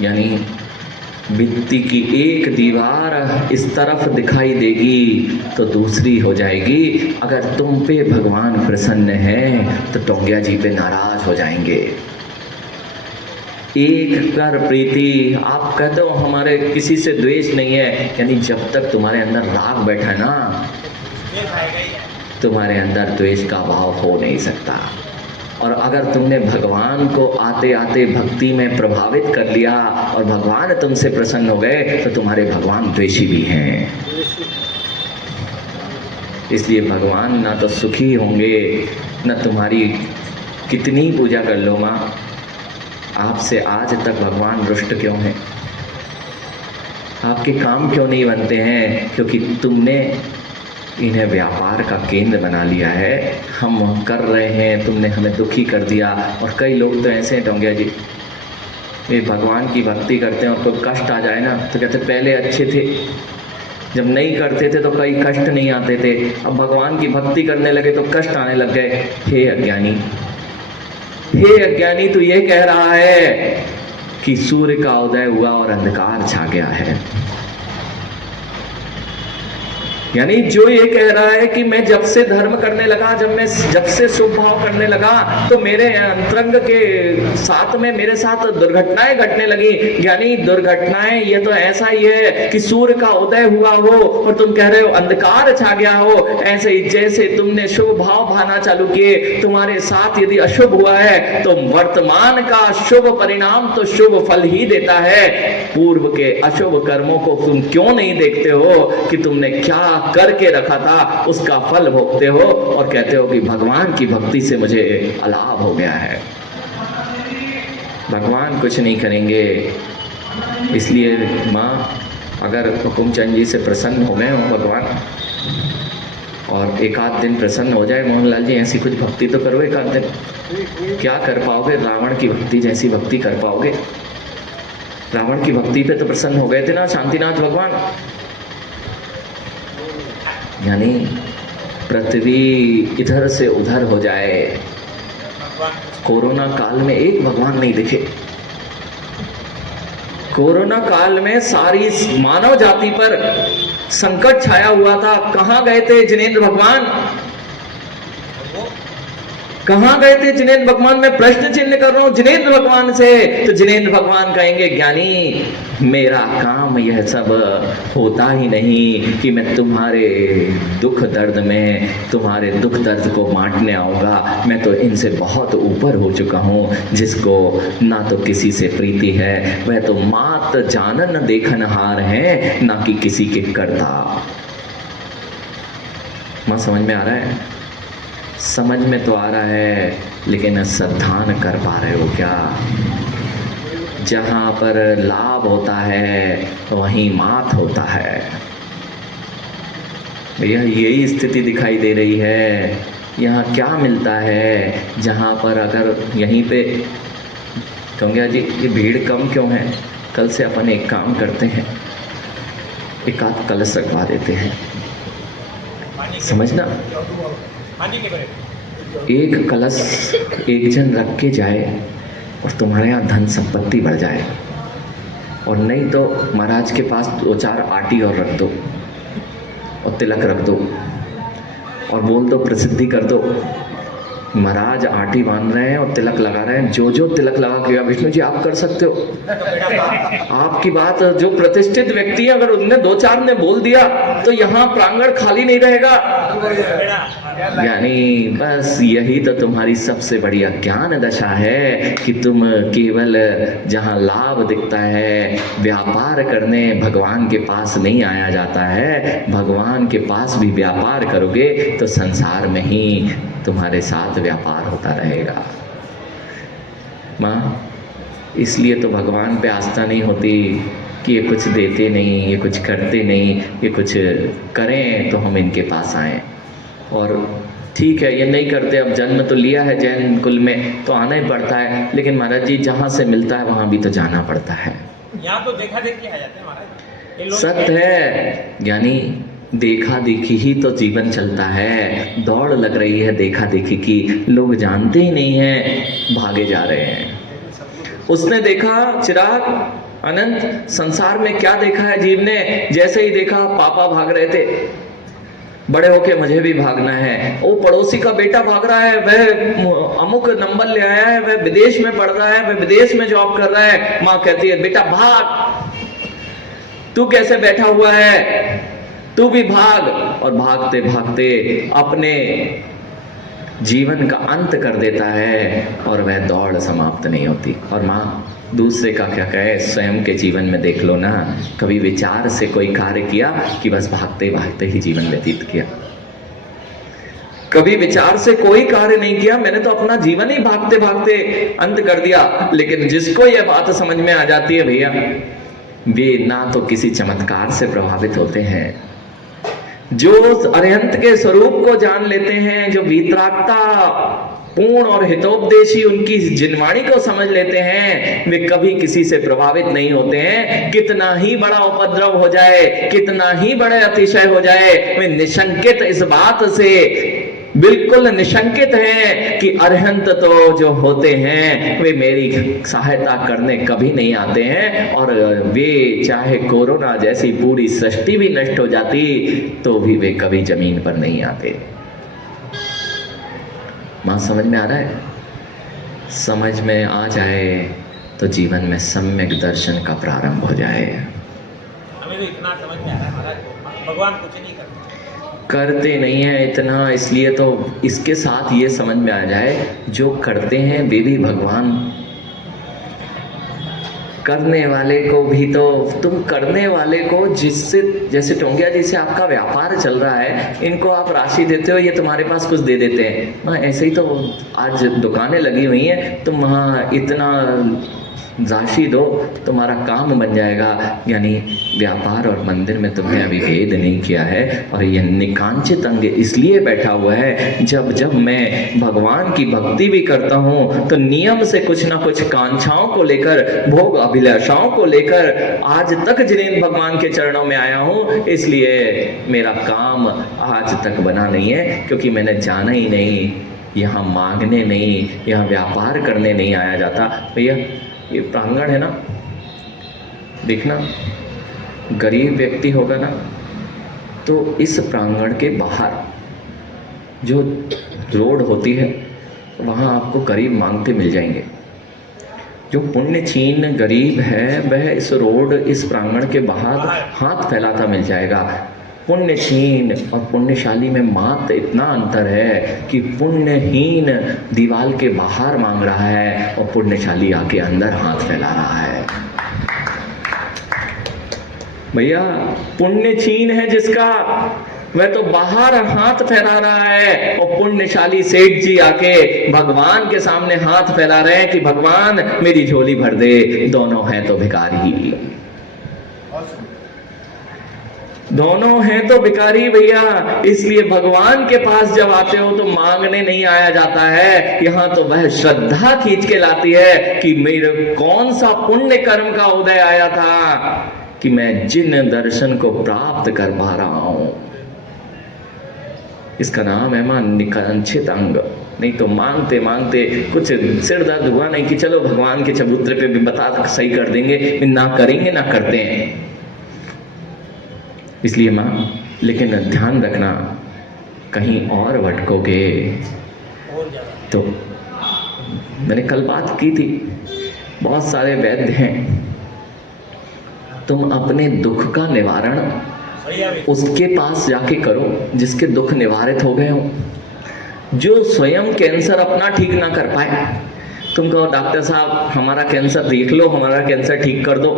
यानी भित्ति की एक दीवार इस तरफ दिखाई देगी तो दूसरी हो जाएगी। अगर तुम पे भगवान प्रसन्न है तो टोंगिया जी पे नाराज हो जाएंगे। एक कर प्रीति, आप कहते हो हमारे किसी से द्वेष नहीं है, यानी जब तक तुम्हारे अंदर राग बैठा है ना, तुम्हारे अंदर द्वेष का भाव हो नहीं सकता। और अगर तुमने भगवान को आते आते भक्ति में प्रभावित कर लिया और भगवान तुमसे प्रसन्न हो गए तो तुम्हारे भगवान द्वेषी भी हैं। इसलिए भगवान ना तो सुखी होंगे, ना तुम्हारी कितनी पूजा कर लो। माँ आपसे आज तक भगवान रुष्ट क्यों हैं? आपके काम क्यों नहीं बनते हैं? क्योंकि तुमने इन्हें व्यापार का केंद्र बना लिया है। हम कर रहे हैं, तुमने हमें दुखी कर दिया। और कई लोग तो ऐसे हैं टोंगिया जी, ये भगवान की भक्ति करते हैं और कोई कष्ट आ जाए ना तो कहते पहले अच्छे थे, जब नहीं करते थे तो कई कष्ट नहीं आते थे, अब भगवान की भक्ति करने लगे तो कष्ट आने लग गए। हे अज्ञानी, हे अज्ञानी, तू ये कह रहा है कि सूर्य का उदय हुआ और अंधकार छा गया है। यानी जो ये कह रहा है कि मैं जब से धर्म करने लगा, जब से शुभ भाव करने लगा तो मेरे अंतरंग के साथ में मेरे साथ दुर्घटनाएं घटने लगी। यानी दुर्घटनाएं ये तो ऐसा ही है कि सूर्य का उदय हुआ हो और तुम कह रहे हो अंधकार छा गया हो। ऐसे ही जैसे तुमने शुभ भाव भाना चालू किए, तुम्हारे साथ यदि अशुभ हुआ है तो वर्तमान का शुभ परिणाम तो शुभ फल ही देता है। पूर्व के अशुभ कर्मों को तुम क्यों नहीं देखते हो कि तुमने क्या करके रखा था, उसका फल भोगते हो और कहते हो कि भगवान की भक्ति से मुझे अलाभ हो गया है। भगवान कुछ नहीं करेंगे। इसलिए माँ अगर हुकुमचंद जी से प्रसन्न हो गए हो भगवान और एक आध दिन प्रसन्न हो जाए, मोहनलाल जी ऐसी कुछ भक्ति तो करो एक आध दिन। क्या कर पाओगे? रावण की भक्ति जैसी भक्ति कर पाओगे? रावण की भक्ति पे तो प्रसन्न हो गए थे ना शांतिनाथ भगवान। यानी पृथ्वी इधर से उधर हो जाए, कोरोना काल में एक भगवान नहीं दिखे। कोरोना काल में सारी मानव जाति पर संकट छाया हुआ था। कहां गए थे जिनेंद्र भगवान? कहां गए थे जिनेंद्र भगवान? मैं प्रश्न चिन्ह कर रहा हूं जिनेंद्र भगवान से। तो जिनेंद्र भगवान कहेंगे ज्ञानी मेरा काम यह सब होता ही नहीं कि मैं तुम्हारे दुख दर्द में तुम्हारे दुख दर्द को बांटने आऊँगा। मैं तो इनसे बहुत ऊपर हो चुका हूँ। जिसको ना तो किसी से प्रीति है वह तो मात जानन देखनहार है, ना कि किसी के करता। माँ समझ में आ रहा है? समझ में तो आ रहा है, लेकिन श्रद्धा न कर पा रहे हो क्या? जहाँ पर लाभ होता है वहीं मात होता है। भैया यही स्थिति दिखाई दे रही है। यहाँ क्या मिलता है जहाँ पर अगर यहीं पे टोंगिया जी ये भीड़ कम क्यों है? कल से अपन एक काम करते हैं, एक आध कलश रखवा देते हैं, समझना। एक कलश एक जन रख के जाए और तुम्हारे यहाँ धन संपत्ति बढ़ जाए। और नहीं तो महाराज के पास 2-4 आटी और रख दो और तिलक रख दो और बोल दो, प्रसिद्धि कर दो, महाराज आटी बांध रहे हैं और तिलक लगा रहे हैं। जो जो तिलक लगा के विष्णु जी आप कर सकते हो। आपकी बात जो प्रतिष्ठित व्यक्ति है अगर उनने 2-4 ने बोल दिया तो यहाँ प्रांगण खाली नहीं रहेगा। यानी बस यही तो तुम्हारी सबसे बड़ी अज्ञान दशा है कि तुम केवल जहाँ लाभ दिखता है व्यापार करने भगवान के पास नहीं आया जाता है। भगवान के पास भी व्यापार करोगे तो संसार में ही तुम्हारे साथ व्यापार होता रहेगा। माँ इसलिए तो भगवान पे आस्था नहीं होती कि ये कुछ देते नहीं, ये कुछ करते नहीं, ये कुछ करें तो हम इनके पास आएं। और ठीक है ये नहीं करते, अब जन्म तो लिया है जैन कुल में तो आना ही पड़ता है, लेकिन महाराज जी जहाँ से मिलता है वहाँ भी तो जाना पड़ता है। यहाँ तो देखा देख के आ जाते हैं महाराज ये लोग। सत्य है यानी देखा देखी ही तो जीवन चलता है। दौड़ लग रही है देखा देखी की, लोग जानते ही नहीं है, भागे जा रहे हैं। उसने देखा चिराग अनंत संसार में क्या देखा है जीव ने, जैसे ही देखा पापा भाग रहे थे, बड़े होके मुझे भी भागना है। वो पड़ोसी का बेटा भाग रहा है, वह अमुक नंबर ले आया है, वह विदेश में पढ़ रहा है, वह विदेश में जॉब कर रहा है। माँ कहती है बेटा भाग, तू कैसे बैठा हुआ है, तू भी भाग। और भागते भागते अपने जीवन का अंत कर देता है और वह दौड़ समाप्त नहीं होती। और माँ दूसरे का क्या कहे, स्वयं के जीवन में देख लो ना, कभी विचार से कोई कार्य किया कि बस भागते भागते ही जीवन व्यतीत किया, कभी विचार से कोई कार्य नहीं किया, मैंने तो अपना जीवन ही भागते भागते अंत कर दिया। लेकिन जिसको यह बात समझ में आ जाती है भैया, वे ना तो किसी चमत्कार से प्रभावित होते हैं, जो अरिहंत के स्वरूप को जान लेते हैं, जो वीतरागता पूर्ण और हितोपदेशी उनकी जिनवाणी को समझ लेते हैं, वे कभी किसी से प्रभावित नहीं होते हैं। कितना ही बड़ा उपद्रव हो जाए, कितना ही बड़े अतिशय हो जाए, वे निशंकित, इस बात से बिल्कुल निशंकित हैं कि अरिहंत तो जो होते हैं वे मेरी सहायता करने कभी नहीं आते हैं। और वे चाहे कोरोना जैसी पूरी सृष्टि भी नष्ट हो जाती तो भी वे कभी जमीन पर नहीं आते। मां समझ में आ रहा है? समझ में आ जाए तो जीवन में सम्यक दर्शन का प्रारंभ हो जाए। हमें तो इतना समझ में आ रहा है महाराज, भगवान कुछ नहीं करते नहीं है इतना, इसलिए तो इसके साथ ये समझ में आ जाए, जो करते हैं वे भी भगवान, करने वाले को भी तो तुम करने वाले को, जिससे जैसे टोंगिया जी से आपका व्यापार चल रहा है, इनको आप राशि देते हो, ये तुम्हारे पास कुछ दे देते हैं ना। ऐसे ही तो आज दुकानें लगी हुई हैं, तुम वहाँ इतना राशि दो, तुम्हारा काम बन जाएगा। यानी व्यापार और मंदिर में तुमने अभी भेद नहीं किया है। और यह निकांचित अंग इसलिए बैठा हुआ है, जब जब मैं भगवान की भक्ति भी करता हूँ तो नियम से कुछ ना कुछ कांक्षाओं को लेकर, भोग अभिलाषाओं को लेकर आज तक जिनेंद्र भगवान के चरणों में आया हूँ। इसलिए मेरा काम आज तक बना नहीं है, क्योंकि मैंने जाना ही नहीं, यहाँ मांगने नहीं, यहाँ व्यापार करने नहीं आया जाता। भैया ये प्रांगण है ना, देखना, गरीब व्यक्ति होगा ना तो इस प्रांगण के बाहर जो रोड होती है वहाँ आपको गरीब मांगते मिल जाएंगे। जो पुण्यचीन गरीब है वह इस रोड, इस प्रांगण के बाहर हाथ फैलाता मिल जाएगा। पुण्यहीन और पुण्यशाली में मात्र इतना अंतर है कि पुण्यहीन दीवाल के बाहर मांग रहा है और पुण्यशाली आके अंदर हाथ फैला रहा है। भैया पुण्यहीन है जिसका, वह तो बाहर हाथ फैला रहा है, और पुण्यशाली सेठ जी आके भगवान के सामने हाथ फैला रहे हैं कि भगवान मेरी झोली भर दे। दोनों हैं तो भिखारी, दोनों हैं तो भिखारी भैया। इसलिए भगवान के पास जब आते हो तो मांगने नहीं आया जाता है, यहाँ तो वह श्रद्धा खींच के लाती है कि मेरे कौन सा पुण्य कर्म का उदय आया था कि मैं जिन दर्शन को प्राप्त कर पा रहा हूं। इसका नाम है मां निकांक्षित अंग। नहीं तो मांगते मांगते कुछ सिर दर्द हुआ नहीं कि चलो भगवान के चबूतरे पे भी बता सही कर देंगे, ना करेंगे ना करते हैं। इसलिए माँ, लेकिन ध्यान रखना कहीं और भटकोगे तो, मैंने कल बात की थी, बहुत सारे वैद्य हैं, तुम अपने दुख का निवारण उसके पास जाके करो जिसके दुख निवारित हो गए हो। जो स्वयं कैंसर अपना ठीक ना कर पाए, तुम कहो डॉक्टर साहब हमारा कैंसर देख लो, हमारा कैंसर ठीक कर दो,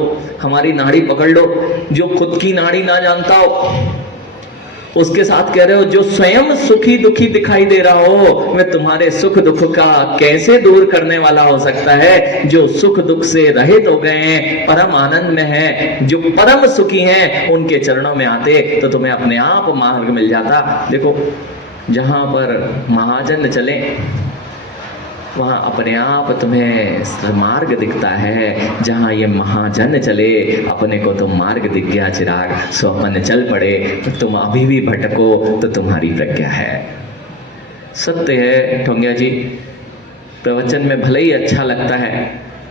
हमारी नाड़ी पकड़ लो। जो खुद की नाड़ी ना जानता हो उसके साथ कह रहे हो, जो स्वयं सुखी दुखी दिखाई दे रहा हो वह तुम्हारे सुख दुख का कैसे दूर करने वाला हो सकता है। जो सुख दुख से रहित हो गए हैं, परम आनंद में हैं, जो परम सुखी हैं, उनके चरणों में आते तो तुम्हें अपने आप मार्ग मिल जाता। देखो जहां पर महाजन चले वहाँ अपने आप तुम्हें मार्ग दिखता है। जहाँ ये महाजन चले, अपने को तो मार्ग दिख गया चिराग, सो अपन चल पड़े। तुम अभी भी भटको तो तुम्हारी प्रज्ञा है। सत्य है ठोंगिया जी, प्रवचन में भले ही अच्छा लगता है,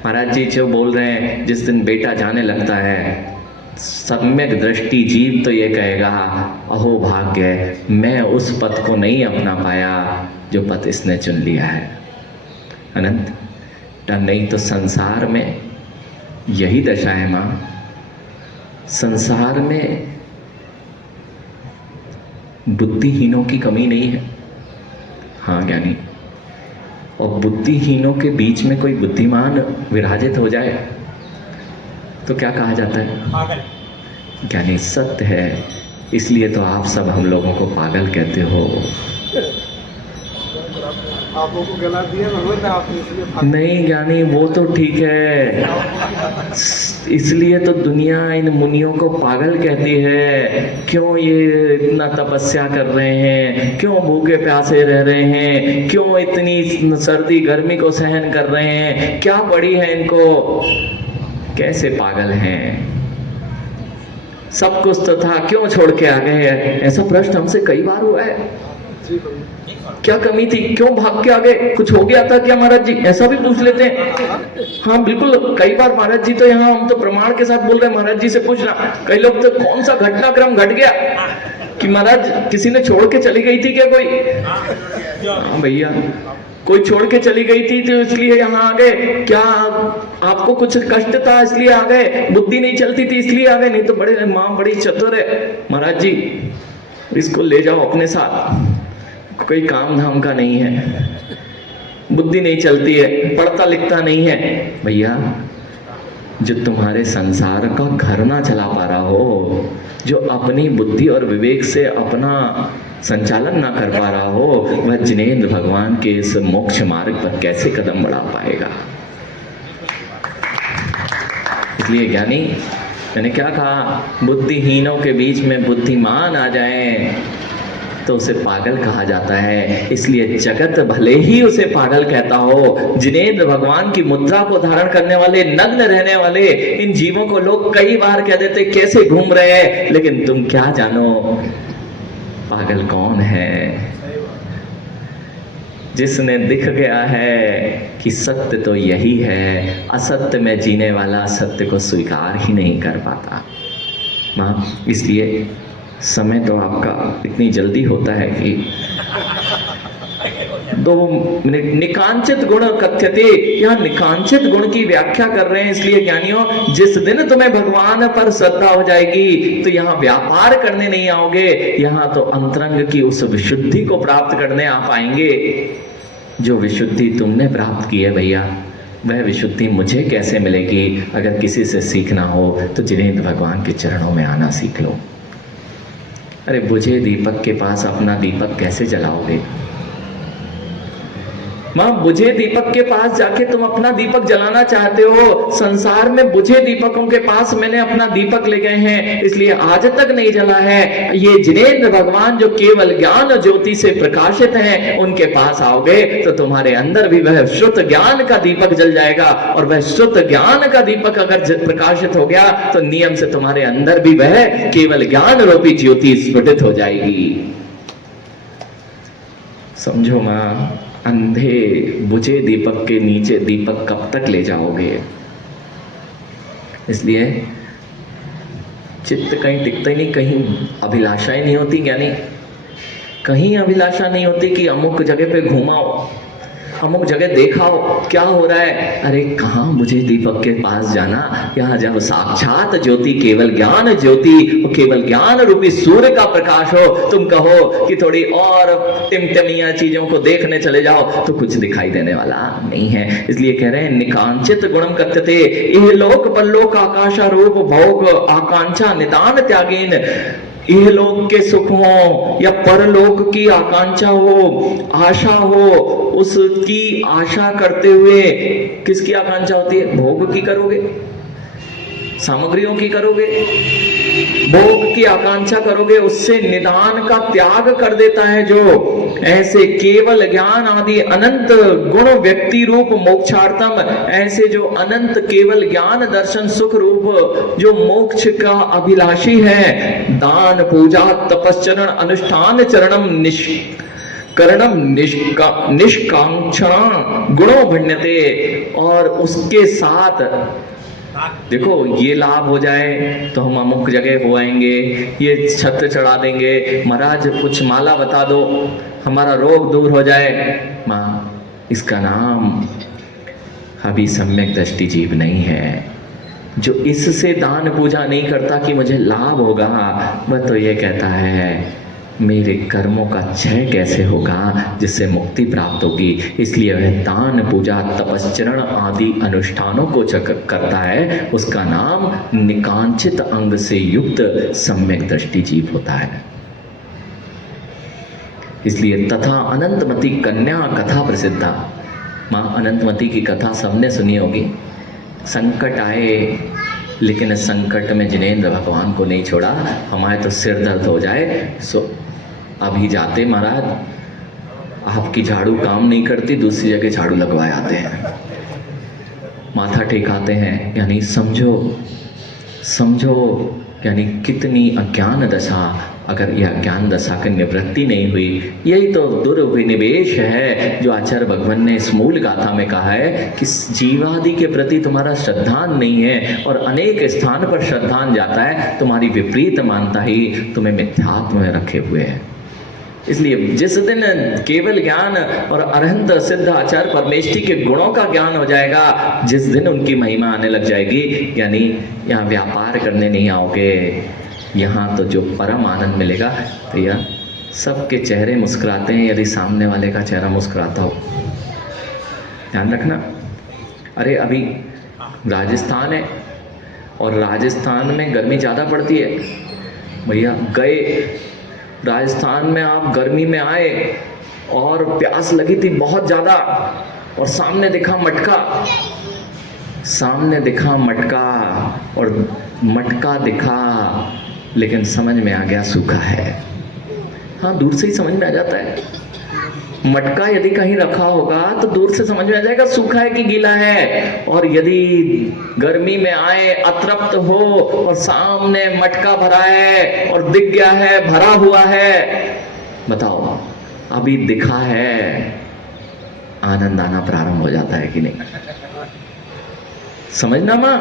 महाराज जी जो बोल रहे हैं, जिस दिन बेटा जाने लगता है, सम्यक दृष्टि जीव तो ये कहेगा अहो भाग्य, मैं उस पथ को नहीं अपना पाया जो पथ इसने चुन लिया है। अनंत नहीं तो संसार में यही दशा है माँ। संसार में बुद्धिहीनों की कमी नहीं है। हाँ ज्ञानी, और बुद्धिहीनों के बीच में कोई बुद्धिमान विराजित हो जाए तो क्या कहा जाता है? पागल। ज्ञानी सत्य है, इसलिए तो आप सब हम लोगों को पागल कहते हो। आपको गला दिया भगवान ने, आपने इसलिए नहीं ज्ञानी, वो तो ठीक है, इसलिए तो दुनिया इन मुनियों को पागल कहती है। क्यों ये इतना तपस्या कर रहे हैं, क्यों भूखे प्यासे रह रहे हैं, क्यों इतनी सर्दी गर्मी को सहन कर रहे हैं, क्या पड़ी है इनको, कैसे पागल हैं, सब कुछ तो था क्यों छोड़ के आ गए? ऐसा प्रश्न हमसे कई बार हुआ है। क्या कमी थी, क्यों भाग के आ गए, कुछ हो गया था क्या महाराज जी, ऐसा भी पूछ लेते हैं। हाँ बिल्कुल, कई बार महाराज जी तो यहाँ हम तो प्रमाण के साथ बोल रहे हैं, महाराज जी से पूछना। कई लोग तो कौन सा घटनाक्रम घट गया कि महाराज किसी ने छोड़ के चली गई थी क्या कोई? हाँ भैया, कोई छोड़ के चली गई थी तो इसलिए यहाँ आ गए क्या? आपको कुछ कष्ट था इसलिए आ गए, बुद्धि नहीं चलती थी इसलिए आ गए? नहीं तो बड़े माँ बड़ी चतुर है महाराज जी, इसको ले जाओ अपने साथ, कोई काम धाम का नहीं है, बुद्धि नहीं चलती है, पढ़ता लिखता नहीं है। भैया, जो तुम्हारे संसार का घर ना चला पा रहा हो, जो अपनी बुद्धि और विवेक से अपना संचालन ना कर पा रहा हो, वह जिनेंद्र भगवान के इस मोक्ष मार्ग पर कैसे कदम बढ़ा पाएगा? इसलिए ज्ञानी, मैंने क्या कहा, बुद्धिहीनों के बीच में बुद्धिमान आ जाए तो उसे पागल कहा जाता है। इसलिए जगत भले ही उसे पागल कहता हो, जिनेंद्र भगवान की मुद्रा को धारण करने वाले, नग्न रहने वाले इन जीवों को लोग कई बार कह देते कैसे घूम रहे हैं, लेकिन तुम क्या जानो पागल कौन है? जिसने दिख गया है कि सत्य तो यही है, असत्य में जीने वाला सत्य को स्वीकार ही नहीं कर पाता। माँ, इसलिए समय तो आपका इतनी जल्दी होता है कि 2 मिनट। निकांचित गुण कथ्यते, यहाँ निकांचित गुण की व्याख्या कर रहे हैं। इसलिए ज्ञानियों, जिस दिन तुम्हें भगवान पर श्रद्धा हो जाएगी तो यहाँ व्यापार करने नहीं आओगे, यहाँ तो अंतरंग की उस विशुद्धि को प्राप्त करने आ पाएंगे जो विशुद्धि तुमने प्राप्त की है। भैया, वह विशुद्धि मुझे कैसे मिलेगी? अगर किसी से सीखना हो तो जिनेंद्र भगवान के चरणों में आना सीख लो। अरे बुझे दीपक के पास अपना दीपक कैसे जलाओगे? मां, बुझे दीपक के पास जाके तुम अपना दीपक जलाना चाहते हो। संसार में बुझे दीपकों के पास मैंने अपना दीपक ले गए हैं, इसलिए आज तक नहीं जला है। ये जिनेंद्र भगवान जो केवल ज्ञान ज्योति से प्रकाशित हैं, उनके पास आओगे तो तुम्हारे अंदर भी वह शुद्ध ज्ञान का दीपक जल जाएगा। और वह शुद्ध ज्ञान का दीपक अगर प्रकाशित हो गया तो नियम से तुम्हारे अंदर भी वह केवल ज्ञान रूपी ज्योति स्फुटित हो जाएगी। समझो मां, अंधे बुझे दीपक के नीचे दीपक कब तक ले जाओगे? इसलिए चित्त कहीं टिकता ही नहीं, कहीं अभिलाषा ही नहीं होती। ज्ञानी, कहीं अभिलाषा नहीं होती कि अमुक जगह पे घुमाओ, अमुक जगह देखाओ क्या हो रहा है। अरे कहाँ मुझे दीपक के पास जाना, यहाँ जब साक्षात ज्योति, केवल ज्ञान ज्योति, केवल ज्ञान रूपी सूर्य का प्रकाश हो, तुम कहो कि थोड़ी और टिमटिमिया चीजों को देखने चले जाओ तो कुछ दिखाई देने वाला नहीं है। इसलिए कह रहे हैं निकांचित गुणम कथ्यते, इहलोक परलोक आकाशारूप भोग आकांक्षा निदान त्यागेन। इहलोक के सुख हो या परलोक की आकांक्षा हो, आशा हो, उसकी आशा करते हुए, किसकी आकांक्षा होती है? भोग की करोगे, सामग्रियों की करोगे, भोग की आकांक्षा करोगे, उससे निदान का त्याग कर देता है जो ऐसे केवल ज्ञान आदि अनंत गुण व्यक्ति रूप मोक्षार्थम, ऐसे जो अनंत केवल ज्ञान दर्शन सुख रूप जो मोक्ष का अभिलाषी है, दान पूजा तपश्चरण अनुष्ठान चरणम करणम निष्कांक्षणा गुणों भण्यते, और उसके साथ देखो ये लाभ हो जाए तो हम अमुक जगह हो आएंगे, ये छत्र चढ़ा देंगे, महाराज कुछ माला बता दो हमारा रोग दूर हो जाए। माँ इसका नाम अभी सम्यक दृष्टि जीव नहीं है। जो इससे दान पूजा नहीं करता कि मुझे लाभ होगा, वह तो ये कहता है मेरे कर्मों का क्षय कैसे होगा जिससे मुक्ति प्राप्त होगी। इसलिए वह दान पूजा तपश्चरण आदि अनुष्ठानों को करता है, उसका नाम निकांचित अंग से युक्त सम्यक दृष्टि जीव होता है। इसलिए तथा अनंतमती कन्या कथा प्रसिद्धा, माँ अनंतमती की कथा सबने सुनी होगी। संकट आए लेकिन इस संकट में जिनेंद्र भगवान को नहीं छोड़ा। हमारे तो सिर दर्द हो जाए सो अभी जाते महाराज आपकी झाड़ू काम नहीं करती, दूसरी जगह झाड़ू लगवाए आते हैं, माथा टेकाते हैं। यानी समझो यानी कितनी अज्ञान दशा, अगर यह अज्ञान दशा की निवृत्ति नहीं हुई, यही तो दुर्विनिवेश है जो आचार्य भगवान ने इस मूल गाथा में कहा है कि जीवादि के प्रति तुम्हारा श्रद्धान नहीं है, और अनेक स्थान पर श्रद्धान जाता है, तुम्हारी विपरीत मानता ही तुम्हें मिथ्यात्व में रखे हुए है। इसलिए जिस दिन केवल ज्ञान और अरहंत सिद्ध आचार्य परमेष्ठी के गुणों का ज्ञान हो जाएगा, जिस दिन उनकी महिमा आने लग जाएगी, यानी यहाँ व्यापार करने नहीं आओगे, यहाँ तो जो परम आनंद मिलेगा। तो यह सबके चेहरे मुस्कुराते हैं यदि सामने वाले का चेहरा मुस्कुराता हो, ध्यान रखना। अरे अभी राजस्थान है और राजस्थान में गर्मी ज़्यादा पड़ती है, भैया गए राजस्थान में, आप गर्मी में आए और प्यास लगी थी बहुत ज़्यादा, और सामने दिखा मटका और मटका दिखा, लेकिन समझ में आ गया सूखा है। हाँ, दूर से ही समझ में आ जाता है। मटका यदि कहीं रखा होगा तो दूर से समझ में आ जाएगा सूखा है कि गीला है। और यदि गर्मी में आए अतृप्त हो और सामने मटका भरा है और दिख गया है भरा हुआ है, बताओ अभी दिखा है, आनंद आना प्रारंभ हो जाता है कि नहीं? समझना मां,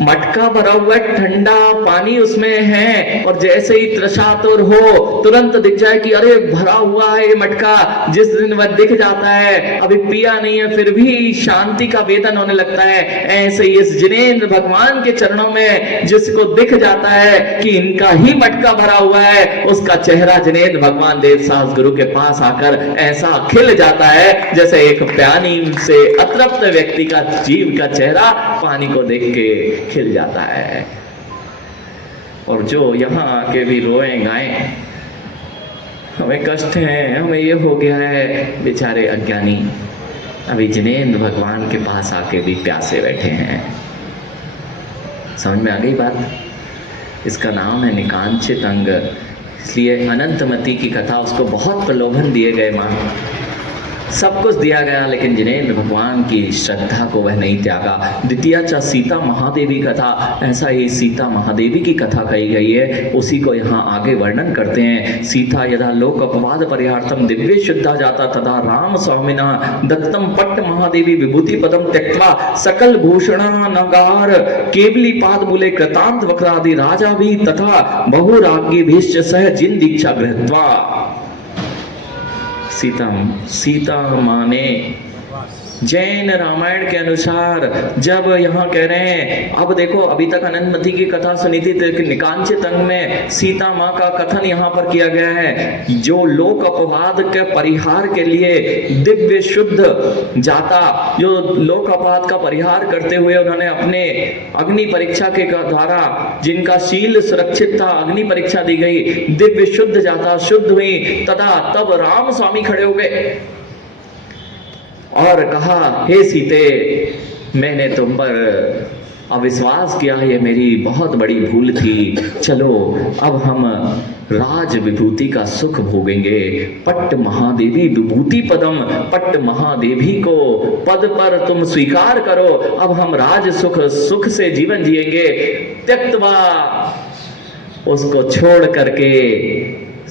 मटका भरा हुआ ठंडा पानी उसमें है, और जैसे ही तृषातुर हो तुरंत दिख जाए कि अरे भरा हुआ है ये मटका। जिस दिन वह दिख जाता है, अभी पिया नहीं है फिर भी शांति का वेदन होने लगता है। ऐसे ही इस जिनेंद्र भगवान के चरणों में जिसको दिख जाता है कि इनका ही मटका भरा हुआ है, उसका चेहरा जिनेंद्र भगवान देव साहस गुरु के पास आकर ऐसा खिल जाता है जैसे एक पानी से अतृप्त व्यक्ति का जीव का चेहरा पानी को देख के खिल जाता है। और जो यहाँ आके भी रोए गाएं हमें कष्ट है, हमें ये हो गया है, बेचारे अज्ञानी अभी जिनेंद्र भगवान के पास आके भी प्यासे बैठे हैं। समझ में आ गई बात? इसका नाम है निकांचित अंग। इसलिए अनंतमती की कथा, उसको बहुत प्रलोभन दिए गए, मां सब कुछ दिया गया, लेकिन जिनेंद्र भगवान की श्रद्धा को वह नहीं त्यागा। द्वितीय सीता महादेवी कथा, ऐसा ही सीता महादेवी की कथा कही गई है, उसी को यहाँ आगे वर्णन करते हैं। सीता यदा लोक अपवाद परिहार्थम दिव्य शुद्धा जाता तथा राम स्वामिना दत्तम पट्ट महादेवी विभूति पदम त्यक्त्वा सकल भूषणा नगार केवली पाद मूले कृतांत वक्रादि राजा भी तथा बहुराज्ञी भीष्ट सह जिन दीक्षा गृहत्वा। सीता माने जैन रामायण के अनुसार जब यहाँ कह रहे हैं, अब देखो अभी तक अनंतमती की कथा सुनी थी, लेकिन निकांचित अंग में सीता माँ का कथन यहाँ पर किया गया है। जो लोक अपवाद के परिहार के लिए दिव्य शुद्ध जाता, जो लोक अपवाद का परिहार करते हुए उन्होंने अपने अग्नि परीक्षा के द्वारा जिनका शील सुरक्षित था, अग्नि परीक्षा दी गई, दिव्य शुद्ध जाता शुद्ध हुई, तथा तब राम स्वामी खड़े हो गए और कहा, हे सीते, मैंने तुम पर अविश्वास किया, ये मेरी बहुत बड़ी भूल थी। चलो अब हम राज विभूति का सुख भोगेंगे। पट्ट महादेवी विभूति पदम, पट्ट महादेवी को पद पर तुम स्वीकार करो। अब हम राज सुख से जीवन जिएंगे। त्यक्तवा, उसको छोड़ करके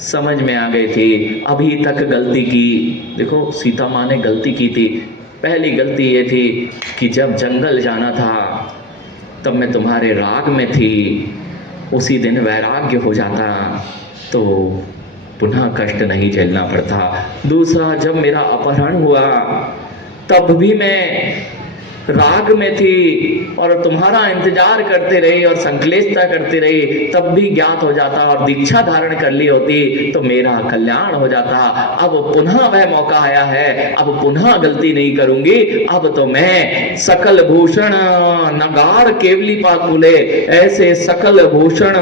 समझ में आ गई थी अभी तक गलती की। देखो सीता माँ ने गलती की थी। पहली गलती ये थी कि जब जंगल जाना था तब मैं तुम्हारे राग में थी, उसी दिन वैराग्य हो जाता तो पुनः कष्ट नहीं झेलना पड़ता। दूसरा, जब मेरा अपहरण हुआ तब भी मैं राग में थी और तुम्हारा इंतजार करते रही और संकलेशता करती रही, तब भी ज्ञात हो जाता और दीक्षा धारण कर ली होती तो मेरा कल्याण हो जाता। अब पुनः वह मौका आया है, अब पुनः गलती नहीं करूंगी। अब तो मैं सकल भूषण नगार केवली पाकुले, ऐसे सकल भूषण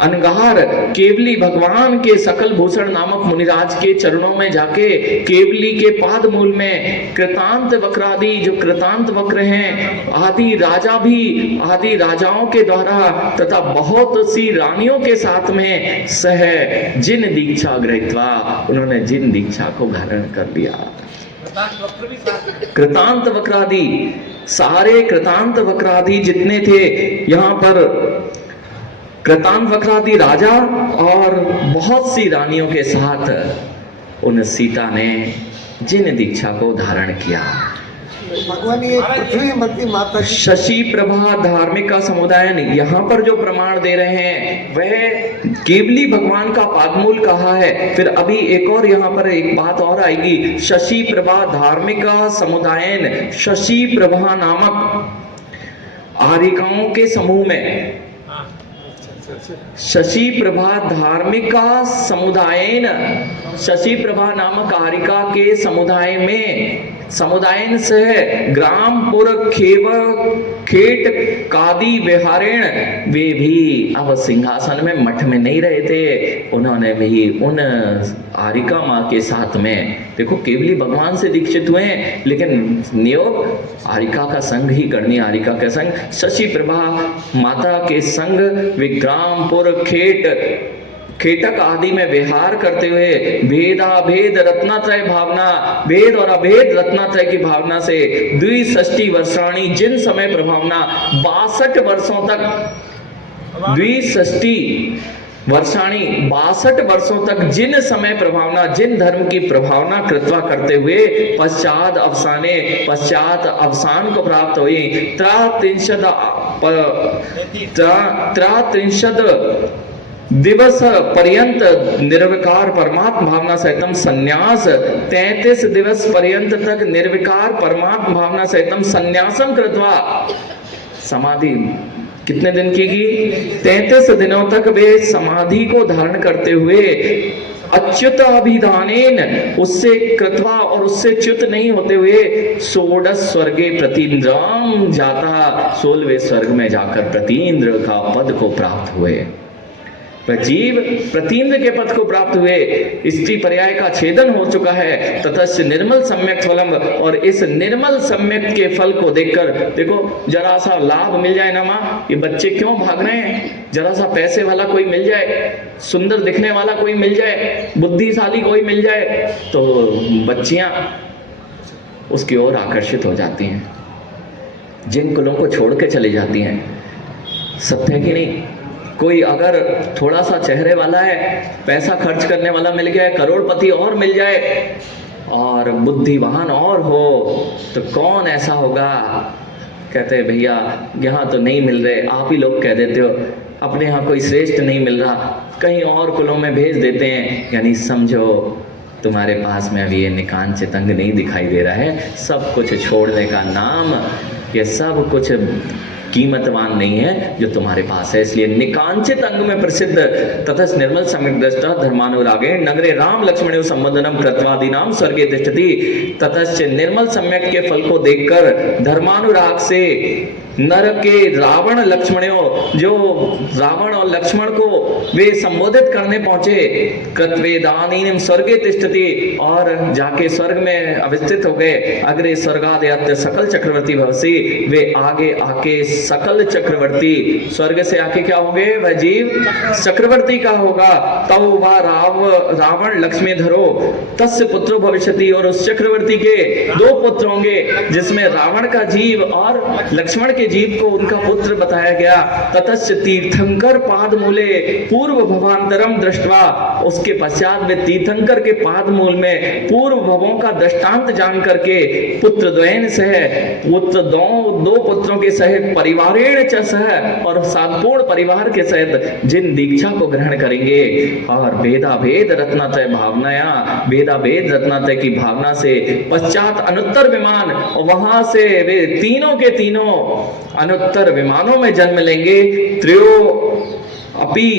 अनगार केवली भगवान के सकल भूषण नामक मुनिराज के चरणों में जाके केवली के पाद मूल में कृतांत वक्रादि, जो कृतांत वक्र हैं, आदि राजा भी आदि राजाओं के द्वारा तथा बहुत सी रानियों के साथ में सह जिन दीक्षा गृहीत्वा, उन्होंने जिन दीक्षा को धारण कर लिया। कृतांत वक्रादि, सारे कृतांत वक्रादि जितने थे यहाँ पर, कृतांत वक्रादि राजा और बहुत सी रानियों के साथ उन सीता ने जिन दीक्षा को धारण किया। भगवान ये पृथ्वी मती माता की शशि प्रभा धार्मिक समुदाय यहाँ पर जो प्रमाण दे रहे हैं वह केवली भगवान का पादमूल कहा है। फिर अभी एक और यहाँ पर एक बात और आएगी। शशि प्रभा धार्मिक समुदायन, शशि प्रभा नामक आरिकाओं के समूह में, शशि प्रभा धार्मिका समुदायन, शशि प्रभा नामक आरिका के समुदाय में, समुदायन से ग्रामपुर खेव खेट कादी विहारेण, वे भी अब सिंहासन में मठ में नहीं रहे थे। उन्होंने भी उन आरिका माँ के साथ में, देखो केवली भगवान से दीक्षित हुए हैं लेकिन नियोग आरिका का संग ही करनी, आरिका का संग, शशि प्रभा माता के संग वे ग्रामपुर खेटक आदि में विहार करते हुए भेदाभेद रत्नात्रय भावना, भेद और अभेद रत्नात्रय की भावना से द्विषष्टि वर्षाणी, जिन समय प्रभावना 62 वर्षों तक, द्विषष्टि वर्षाणी 62 वर्षों तक जिन समय प्रभावना, जिन धर्म की प्रभावना कृत्वा करते हुए पश्चात अवसान को प्राप्त हुई। त्रात्रिंशद दिवस पर्यंत निर्विकार परमात्म भावना सहितम संन्यास, 33 दिवस पर्यंत तक निर्विकार परमात्म भावना सहितम संन्यासम कृत्वा, समाधि कितने दिन की? 33 दिनों तक वे समाधि को धारण करते हुए अच्युत अभिधानेन, उससे कृत्वा और उससे च्युत नहीं होते हुए, षोडश स्वर्गे प्रतीन्द्रम जाता, 16वें स्वर्ग में जाकर प्रतीन्द्र का पद को प्राप्त हुए। जीव प्रतीन्द्र के पद को प्राप्त हुए, स्त्री पर्याय का छेदन हो चुका है। ततस्य निर्मल सम्यक फलम, और इस निर्मल सम्यक के फल को देखकर, देखो जरा सा लाभ मिल जाए ना माँ, ये बच्चे क्यों भाग रहे हैं, जरा सा पैसे वाला कोई मिल जाए, सुंदर दिखने वाला कोई मिल जाए, बुद्धिशाली कोई मिल जाए तो बच्चियां उसकी ओर आकर्षित हो जाती हैं, जिन कुलों को छोड़ के चली जाती हैं। सत्य है कि नहीं? कोई अगर थोड़ा सा चेहरे वाला है, पैसा खर्च करने वाला मिल गया है, करोड़पति और मिल जाए और बुद्धिवान और हो तो कौन ऐसा होगा? कहते हैं भैया यहाँ तो नहीं मिल रहे, आप ही लोग कह देते हो, अपने यहाँ कोई श्रेष्ठ नहीं मिल रहा, कहीं और कुलों में भेज देते हैं। यानी समझो तुम्हारे पास में अभी ये निकांचित अंग नहीं दिखाई दे रहा है, सब कुछ छोड़ने का नाम, ये सब कुछ कीमतवान नहीं है जो तुम्हारे पास है। इसलिए निकांचित अंग में प्रसिद्ध ततस निर्मल सम्यक दृष्टा धर्मानुरागे नगरे राम लक्ष्मण संबंधनम कृत्वादीनाम स्वर्गे तिष्ठति। ततश्च निर्मल सम्यक के फल को देखकर धर्मानुराग से नर के रावण लक्ष्मणों, जो रावण और लक्ष्मण को वे संबोधित करने पहुंचे, कृत्वेदानीम स्वर्गे तिष्ठति, और जाके स्वर्ग में अवस्थित हो गए। अग्रे स्वर्गादयत् सकल चक्रवर्ती भवसी, वे आगे आके सकल चक्रवर्ती, स्वर्ग से आके क्या हो गए, वह जीव चक्रवर्ती का होगा। तब वह रावण लक्ष्मी धरो तस्य पुत्रो भविष्यति, और उस चक्रवर्ती के 2 पुत्र होंगे, जिसमें रावण का जीव और लक्ष्मण के जीव को उनका पुत्र बताया गया। ततश्च तीर्थंकर पाद मूले पूर्व भवांतरम दृष्टवा, उसके पश्चात वे तीर्थंकर के पाद मूल में पूर्व भवों का दृष्टांत जान करके पुत्र द्वयन सह, पुत्र 2 पुत्रों के सहित परिवारेण च सह, और सातपूर्ण परिवार के सहित जिन दीक्षा को ग्रहण करेंगे, और वेदा भेद रत्नातय भावनाया, वेदा भेद रत्नातय की भावना से पश्चात अनुत्तर विमान, वहां से वे तीनों के तीनों अनुत्तर विमानों में जन्म लेंगे। त्रयो अपि,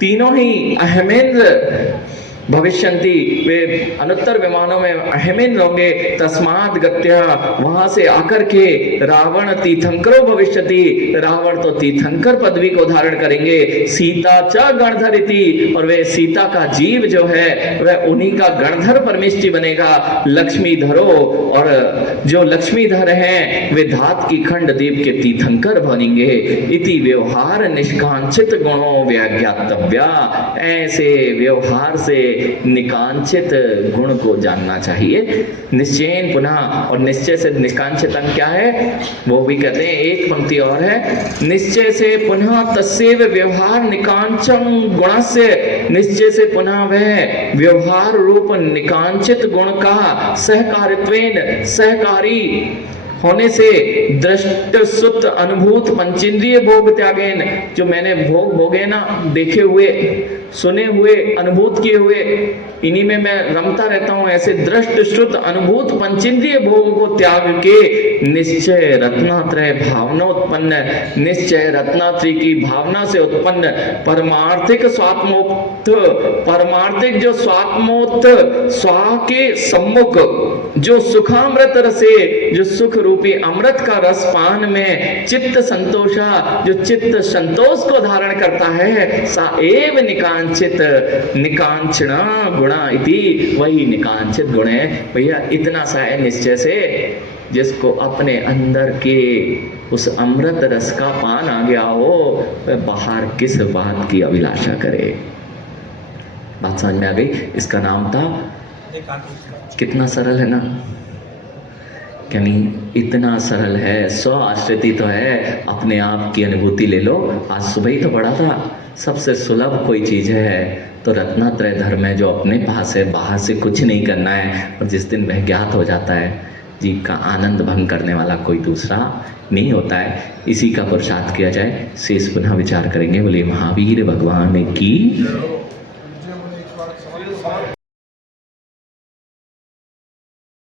तीनों ही अहमेंद्र भविष्यन्ति, वे अनुत्तर विमानों में अहमेंद्र होंगे। तस्मात् गत्या, वहां से आकर के रावण तीर्थंकरो भविष्यति, रावण तो तीर्थंकर पदवी को धारण करेंगे। सीता च गणधरिति, और वे सीता का जीव जो है वह उन्हीं का गणधर परमेष्टि बनेगा। लक्ष्मीधरो, और जो लक्ष्मीधर हैं वे धात की खंड दीप के तीर्थंकर बनेंगे। इति व्यवहार निष्कांक्षित गुणों व्याज्ञातव्या, ऐसे व्यवहार से निकांक्षित गुण को जानना चाहिए। निश्चयन पुनः, और निश्चय से निष्कांक्षित क्या है वो भी कहते हैं, एक पंक्ति और है, निश्चय से पुनः तस्सेव व्यवहार निकांक्षम गुणस्य, निश्चय से पुनः वह व्यवहार रूप निकांक्षित गुण का सहकारित्वेन, सहकारी होने से, दृष्ट सुत अनुभूत पंचेंद्रिय भोग त्यागेन, जो मैंने भोग भोगे ना, देखे हुए, सुने हुए, अनुभूत किए हुए, इन्हीं में मैं रमता रहता हूं, ऐसे दृष्ट श्रुत अनुभूत पंचेंद्रिय भोग को त्याग के निश्चय रत्नात्रय भावना उत्पन्न, निश्चय रत्नात्रय की भावना से उत्पन्न परमार्थिक स्वात्मोक्त, परमार्थिक जो स्वात्मोक्त स्वा के सम्मुख जो सुखामृत रसे, जो सुख रूपी अमृत का रस पान में चित्त संतोषा, जो चित्त संतोष को धारण करता है, सा एव निकांक्षित, निकांक्षणा गुणा इति, वही निकांक्षित गुण है। भैया इतना सा है निश्चय से, जिसको अपने अंदर के उस अमृत रस का पान आ गया हो, वह बाहर किस बात की अभिलाषा करे। बात समझ में आ गई? इसका नाम था, कितना सरल है ना, यानी इतना सरल है, स्व आश्रिति तो है, अपने आप की अनुभूति ले लो। आज सुबह ही तो पढ़ा था, सबसे सुलभ कोई चीज है तो रत्नात्रय धर्म है, जो अपने पास है, बाहर से कुछ नहीं करना है, और जिस दिन वह ज्ञात हो जाता है, जीव का आनंद भंग करने वाला कोई दूसरा नहीं होता है। इसी का पुरुषार्थ किया जाए, शेष पुनः विचार करेंगे। बोले महावीर भगवान की